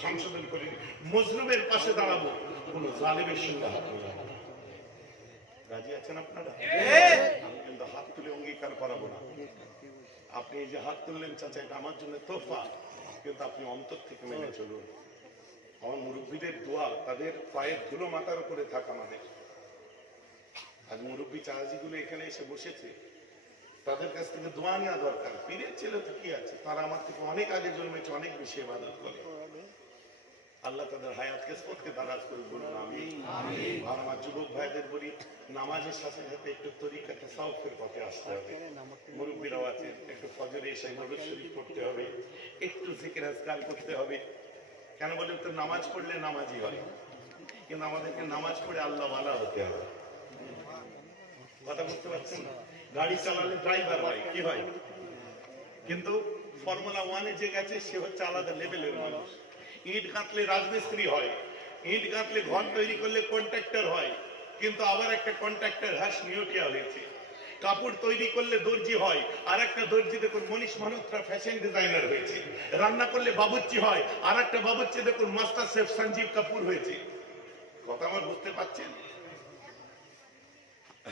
সংশোধন করি, মজলুমের পাশে দাঁড়াবো, কোন জালেমের সঙ্গে হাত মিলাবো না। রাজি আছেন আপনারা? আমি কিন্তু হাত তুলে অঙ্গীকার করাবো না। আপনি এই যে হাত তুললেন চাচা, এটা আমার জন্য তোফা, কিন্তু আপনি অন্তর থেকে মেনে চলুন। আমার মুরব্বীদের দোয়া, তাদের পায়ের ধুলো মাথার উপরে থাক আমাদের। আজ মুরব্বী চাচাজি গুলো এখানে এসে বসেছে, তাদের কাছ থেকে দোয়া নেওয়া দরকার। পীরের ছেলে তো কি আছে, তারা আমার থেকে অনেক আগে জন্মেছে, অনেক বেশি ইবাদত করে। আল্লাহ তাদের হায়াতকে সৎকে দারাজ করে বলুন আমিন। আর আমার যুবক ভাইদের বলি, নামাজের সাথে সাথে একটু তরিকা তাসাউফের পথে আসতে হবে। মুরব্বীরাও আছেন, একটু ফজরে এসে নবী শরীফ পড়তে হবে, একটু জিকির আজকার করতে হবে। কেন বলেন তো? নামাজ পড়লে নামাজি হয়, কিন্তু আমাদেরকে নামাজ পড়ে আল্লাহ ওয়ালা হতে হবে। কথা বুঝতে পারছেন? গাড়ি চালালে ড্রাইভার হয়, কি হয়? কিন্তু ফর্মুলা 1-এ যে গেছে সে হচ্ছে আলাদা লেভেলের মানুষ। ইট গাঁথলে রাজমিস্ত্রি হয়, ইট গাঁথলে ঘর তৈরি করলে কন্ট্রাক্টর হয়, কিন্তু আবার একটা কন্ট্রাক্টর হাস নিয়োটিয়া হয়েছে। কাপড় তৈরি করলে দর্জি হয়, আর একটা দর্জি দেখুন মনীষ মালহোত্রা ফ্যাশন ডিজাইনার হয়েছে। রান্না করলে বাবুর্চি হয়, আর একটা বাবুর্চি দেখুন মাস্টার শেফ সঞ্জীব কাপুর হয়েছে। কথা আমার বুঝতে পারছেন?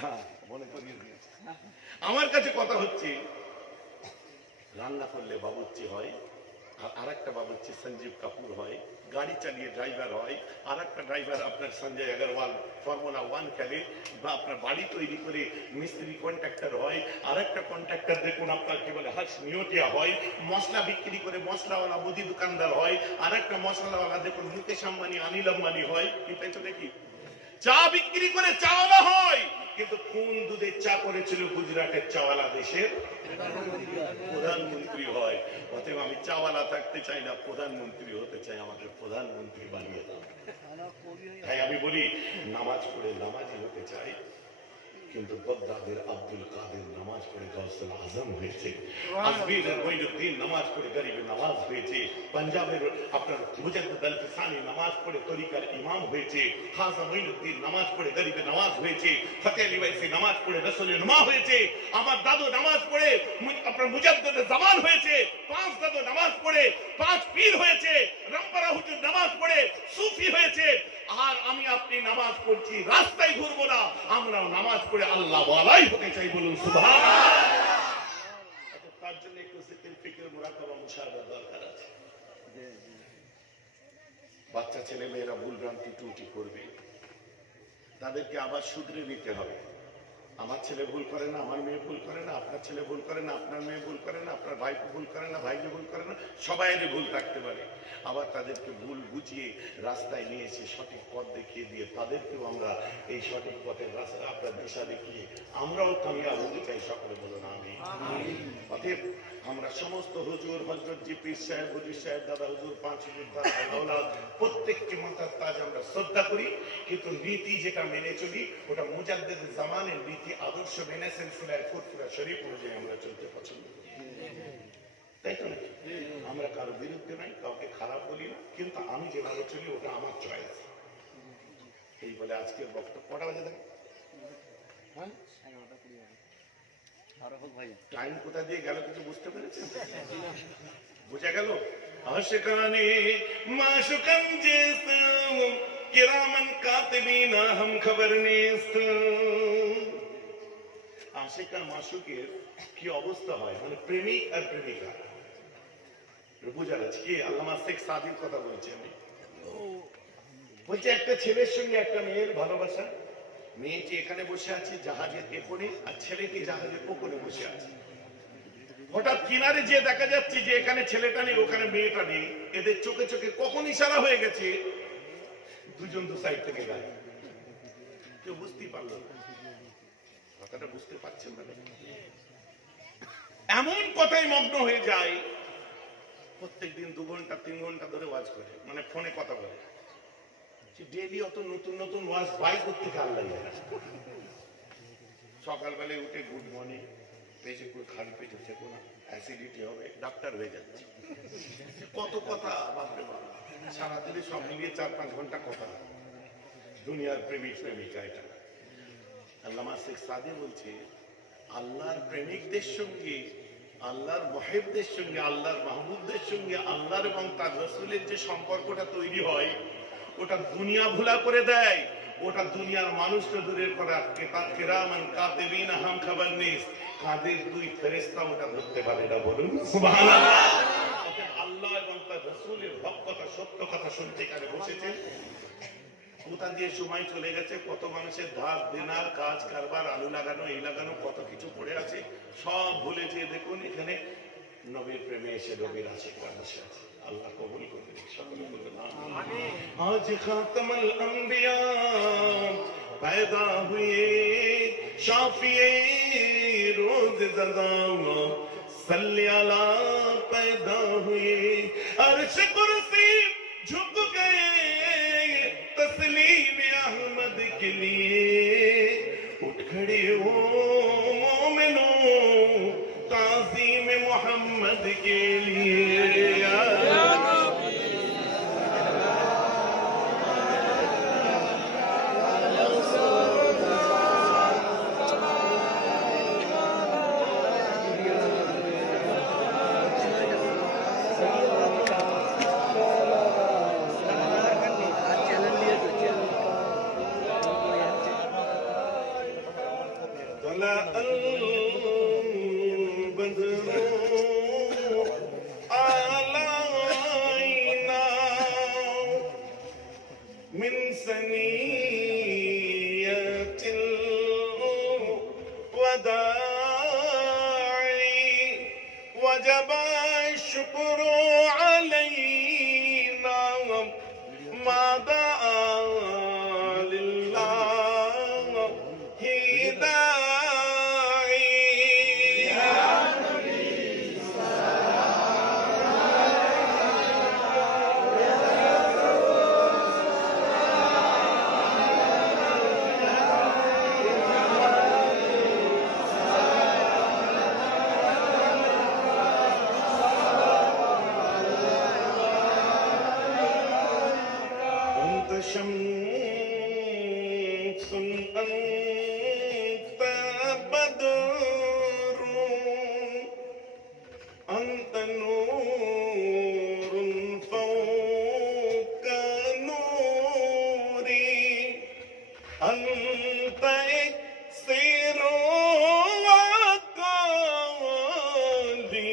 হ্যাঁ, মনে করিয়ে দিয়েছে। আমার কাছে কথা হচ্ছে, রান্না করলে বাবুর্চি হয়, আর আরেকটা বাবুর্চি সঞ্জীব কাপুর হয়, গাড়ি চালিয়ে ড্রাইভার হয়। আর একটা ড্রাইভার আপনার সঞ্জয় আগরওয়াল ফর্মুলা 1 খেলে, বা আপনার বাড়ি তৈরি করে মিস্ত্রি কন্ট্রাক্টর হয়। আর একটা কন্ট্রাক্টর দেখুন আপনার কি বলে হর্ষ নিয়োটিয়া হয়, মশলা বিক্রি করে মশলাওয়ালা মুদি দোকানদার হয়। আর একটা মশলাওয়ালা দেখুন মুকেশ আম্বানি, অনিল আম্বানি হয়। এটাই তো দেখি। চা বিক্রি করে চাওয়ালা হয়, কিন্তু কোন দুধে চা করেছিল গুজরাটের চাওয়ালা দেশের প্রধানমন্ত্রী হয়। অতএব আমি চাওয়ালা থাকতে চাই না, প্রধানমন্ত্রী হতে চাই, আমাকে প্রধানমন্ত্রী বানিয়ে দাও। তাই আমি বলি নামাজ পড়ে নামাজি হতে চাই, কিন্তু বগদাদের আব্দুল কাদের নামাজ পড়ে গৌসুল আজম হয়েছে, আজমিরের মঈনুদ্দিন নামাজ পড়ে গরিবে নওয়াজ হয়েছে, পাঞ্জাবের আপনার মুজাদ্দিদ আল ফিসানি নামাজ পড়ে তরিকার ইমাম হয়েছে, খাজা মঈনুদ্দিন নামাজ পড়ে গরিবে নওয়াজ হয়েছে, ফতেহ আলী ওয়াইসি নামাজ পড়ে রাসূলের নুমা হয়েছে, আমার দাদু নামাজ পড়ে আপনার মুজাদ্দিদ জামান হয়েছে, 5 দাদু নামাজ পড়ে 5 পীর হয়েছে, রামপারা হুজুর নামাজ পড়ে সুফি হয়েছে। আর আমি আপনি নামাজ পড়ছি, রাস্তায় ঘুরবো না, আমরাও নামাজ পড়ে আল্লাহ ওয়ালাই হতে চাই, বলুন সুবহানাল্লাহ। তার জন্য একটু জিকির ফিকির মুরাকাবা মুশাহাদার দরকার আছে। বাচ্চা ছেলে মেয়েরা ভুল ভ্রান্তি ত্রুটি করবে, তাদেরকে আবার শুধরে নিতে হবে। আমার ছেলে ভুল করে না, আমার মেয়ে ভুল করে না, আপনার ছেলে ভুল করে না, আপনার মেয়ে ভুল করে না, আপনার ভাই ভুল করে না, ভাই ভুল করে না, সবাইয়েরই ভুল থাকতে পারে। আবার তাদেরকে ভুল বুঝিয়ে রাস্তায় নিয়ে এসে সঠিক পথ দেখিয়ে দিয়ে তাদেরকেও আমরা এই সঠিক পথের রাস্তা আপনার দিশা দেখিয়ে আমরাও কামিয়াব হতে চাই। সকলে বলুন আমিন। অতএব আমরা সমস্ত হুজুর, হযরত জি পীর সাহেব, হুজুর সাহেব, দাদা হুজুর, 5 হুজুর, দাদা আওলাদ প্রত্যেকটি মাথার তাজ আমরা শ্রদ্ধা করি, কিন্তু নীতি যেটা মেনে চলি ওটা মুজাদ্দিদ জামানের নীতি আদর্শ মেনে সিলসিলায় ফুরফুরা শরীফ অনুযায়ী আমরা চলতে পছন্দ করি। তাই তো নাকি? আমরা কারো বিরুদ্ধে নাই, কাউকে খারাপ বলি না, কিন্তু আমি যেভাবে চলি ওটা আমার চয়েস। এই বলে আজকের বক্তব্য কটা বাজে থাকে? হ্যাঁ, টাইম কোথা দিয়ে গেল কিছু বুঝতে পেরেছেন? বুঝা গেল? আশিকানে মাশুকান জিস্ত কিরামান কাতিবিনা হাম খবর নিস্ত। আশিক আর মাশুকের কি অবস্থা হয়, মানে প্রেমিক আর প্রেমিকা বুঝা যাচ্ছে কি? আল্লামা শেখ সাদির কথা বলছি আমি। বলছে একটা ছেলের সঙ্গে একটা মেয়ের ভালোবাসা, মেয়েটি এখানে বসে আছে জাহাজের এখানে, আর ছেলেটি জাহাজের ওখানে বসে আছে। হঠাৎ কিনারে যে দেখা যাচ্ছে যে এখানে ছেলেটা নেই, ওখানে মেয়েটা নেই। এদের চোখে চোখে কখন ইশারা হয়ে গেছে, দুজন দু সাইড থেকে গায়ে, কেউ বুঝতেই পারলো না। কথাটা বুঝতে পারছেন না? এমন কথাই মগ্ন হয়ে যায়, প্রত্যেকদিন 2 ঘন্টা 3 ঘন্টা ধরে ওয়াজ করে, মানে ফোনে কথা বলে। ডেইলি অত নতুন নতুন ওয়াজ বাই করতে কাল লাগে। সকালবেলায় উঠে গুড মর্নিং, পেটে করে খালি পেট হচ্ছে, কোনো অ্যাসিডিটি হবে, ডাক্তার হয়ে যাচ্ছে। কত কথা, বাপরে বাপ, সারাদিনে সব মিলিয়ে 4-5 ঘন্টা কথা। দুনিয়ার প্রেমিক প্রেমিকা এটা। আল্লামা শেখ সাদি বলছে আল্লাহর প্রেমিকদের সঙ্গে, আল্লাহর মুহিবদের সঙ্গে, আল্লাহর মাহবুবদের সঙ্গে আল্লাহর এবং তার রাসূলের যে সম্পর্কটা তৈরি হয় ওটা দুনিয়া ভুলা করে দেয়। ওটা দুনিয়ার মানুষকে দূরের করা কিরামান কাতিবিনা হাম খবর নিস, কাদের 2 ফেরেশতা ওটা ধরতে পারে না, বলুন সুবহানাল্লাহ। আল্লাহ এবং তার রাসূলের হক কথা, সত্য কথা শুনতে এখানে বসেছে। কোথা দিয়ে সময় চলে গেছে, কত মানুষের ধার দেনার, কাজ কারবার, আলু লাগানো, এই লাগানো, কত কিছু পড়ে আছে, সব ভুলে যেয়ে দেখুন এখানে নবীর প্রেমে এসে নবীর আশিকরা বসে আছে। আল্লাহ কবুল করবেন, সকলে বলবেন আমিন। আজ খাতামুল আম্বিয়া पैदा हुए, शाफिए रोज ज़दा सल्ले अला पैदा हुए, अर्श कुर्सी झुक गए तस्लीम अहमद के लिए, उठ खड़े हो मोमिनो ताज़ीम मोहम्मद के लिए। وجب الشكر علينا ما دعا لله داعي شمس أنت بدر أنت نور فوق نوري أنت إكسير وقالي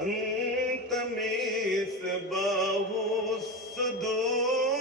أنت مصباح الصدور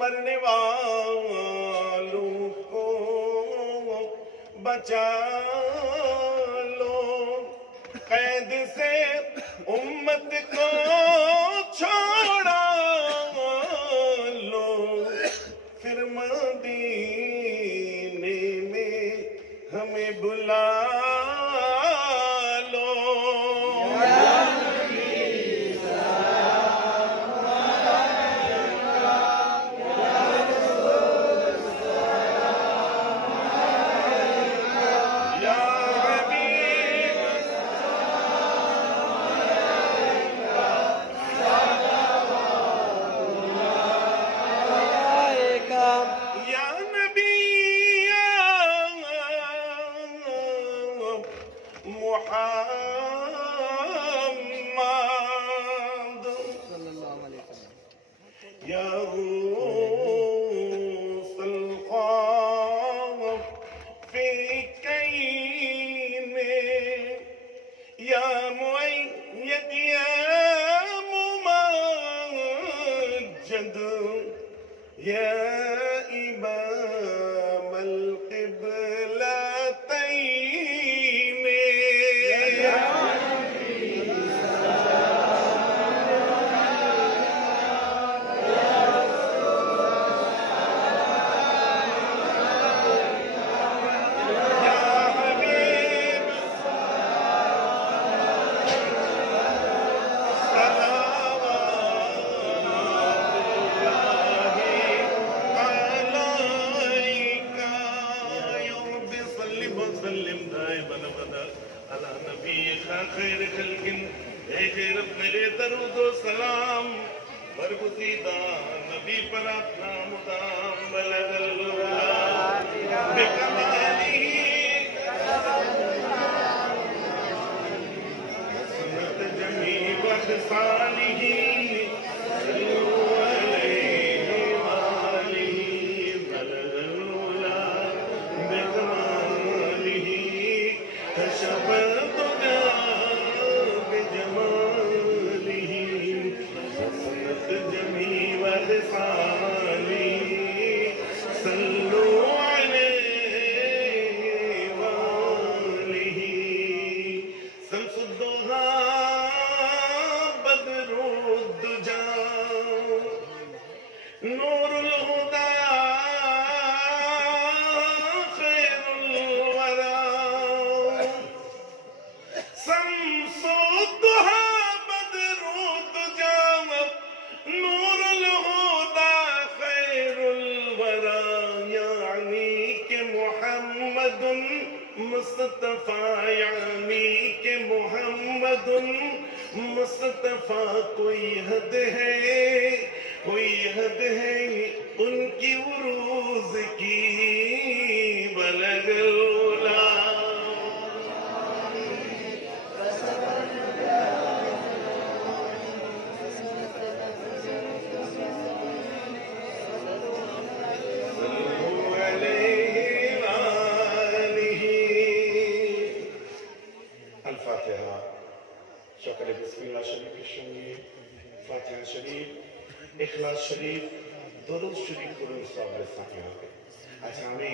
मरने वालों को बचा लो कैद से उम्मत को छोड़ा लो फिर मदीने में हमें बुला लो محمد صلى الله عليه وسلم يا روس القاف في كين يا مؤيد يا ممجد يا إمام القبلتين खैर खल्किन खैर मेरे दरूद व सलाम बरगुज़ीदा नबी पर अपना मुदाम बलगल बिकमालिही सुन्नत जमी वहसालिही नूरुल हुदा खैरुल वरा शम्सुद्दुहा बदरुद्दुजा नूरुल हुदा खैरुल वरा यानी के मुहम्मदुन मुस्तफा यानी के मुहम्मदुन मुस्तफा कोई हद है कोई हद है उनकी उरूज की बलगल একসঙ্গে ফাতিহা শরীফ, ইখলাস শরীফ, দরুদ শরীফ করুন, সব সাথে হবে। আচ্ছা, আমি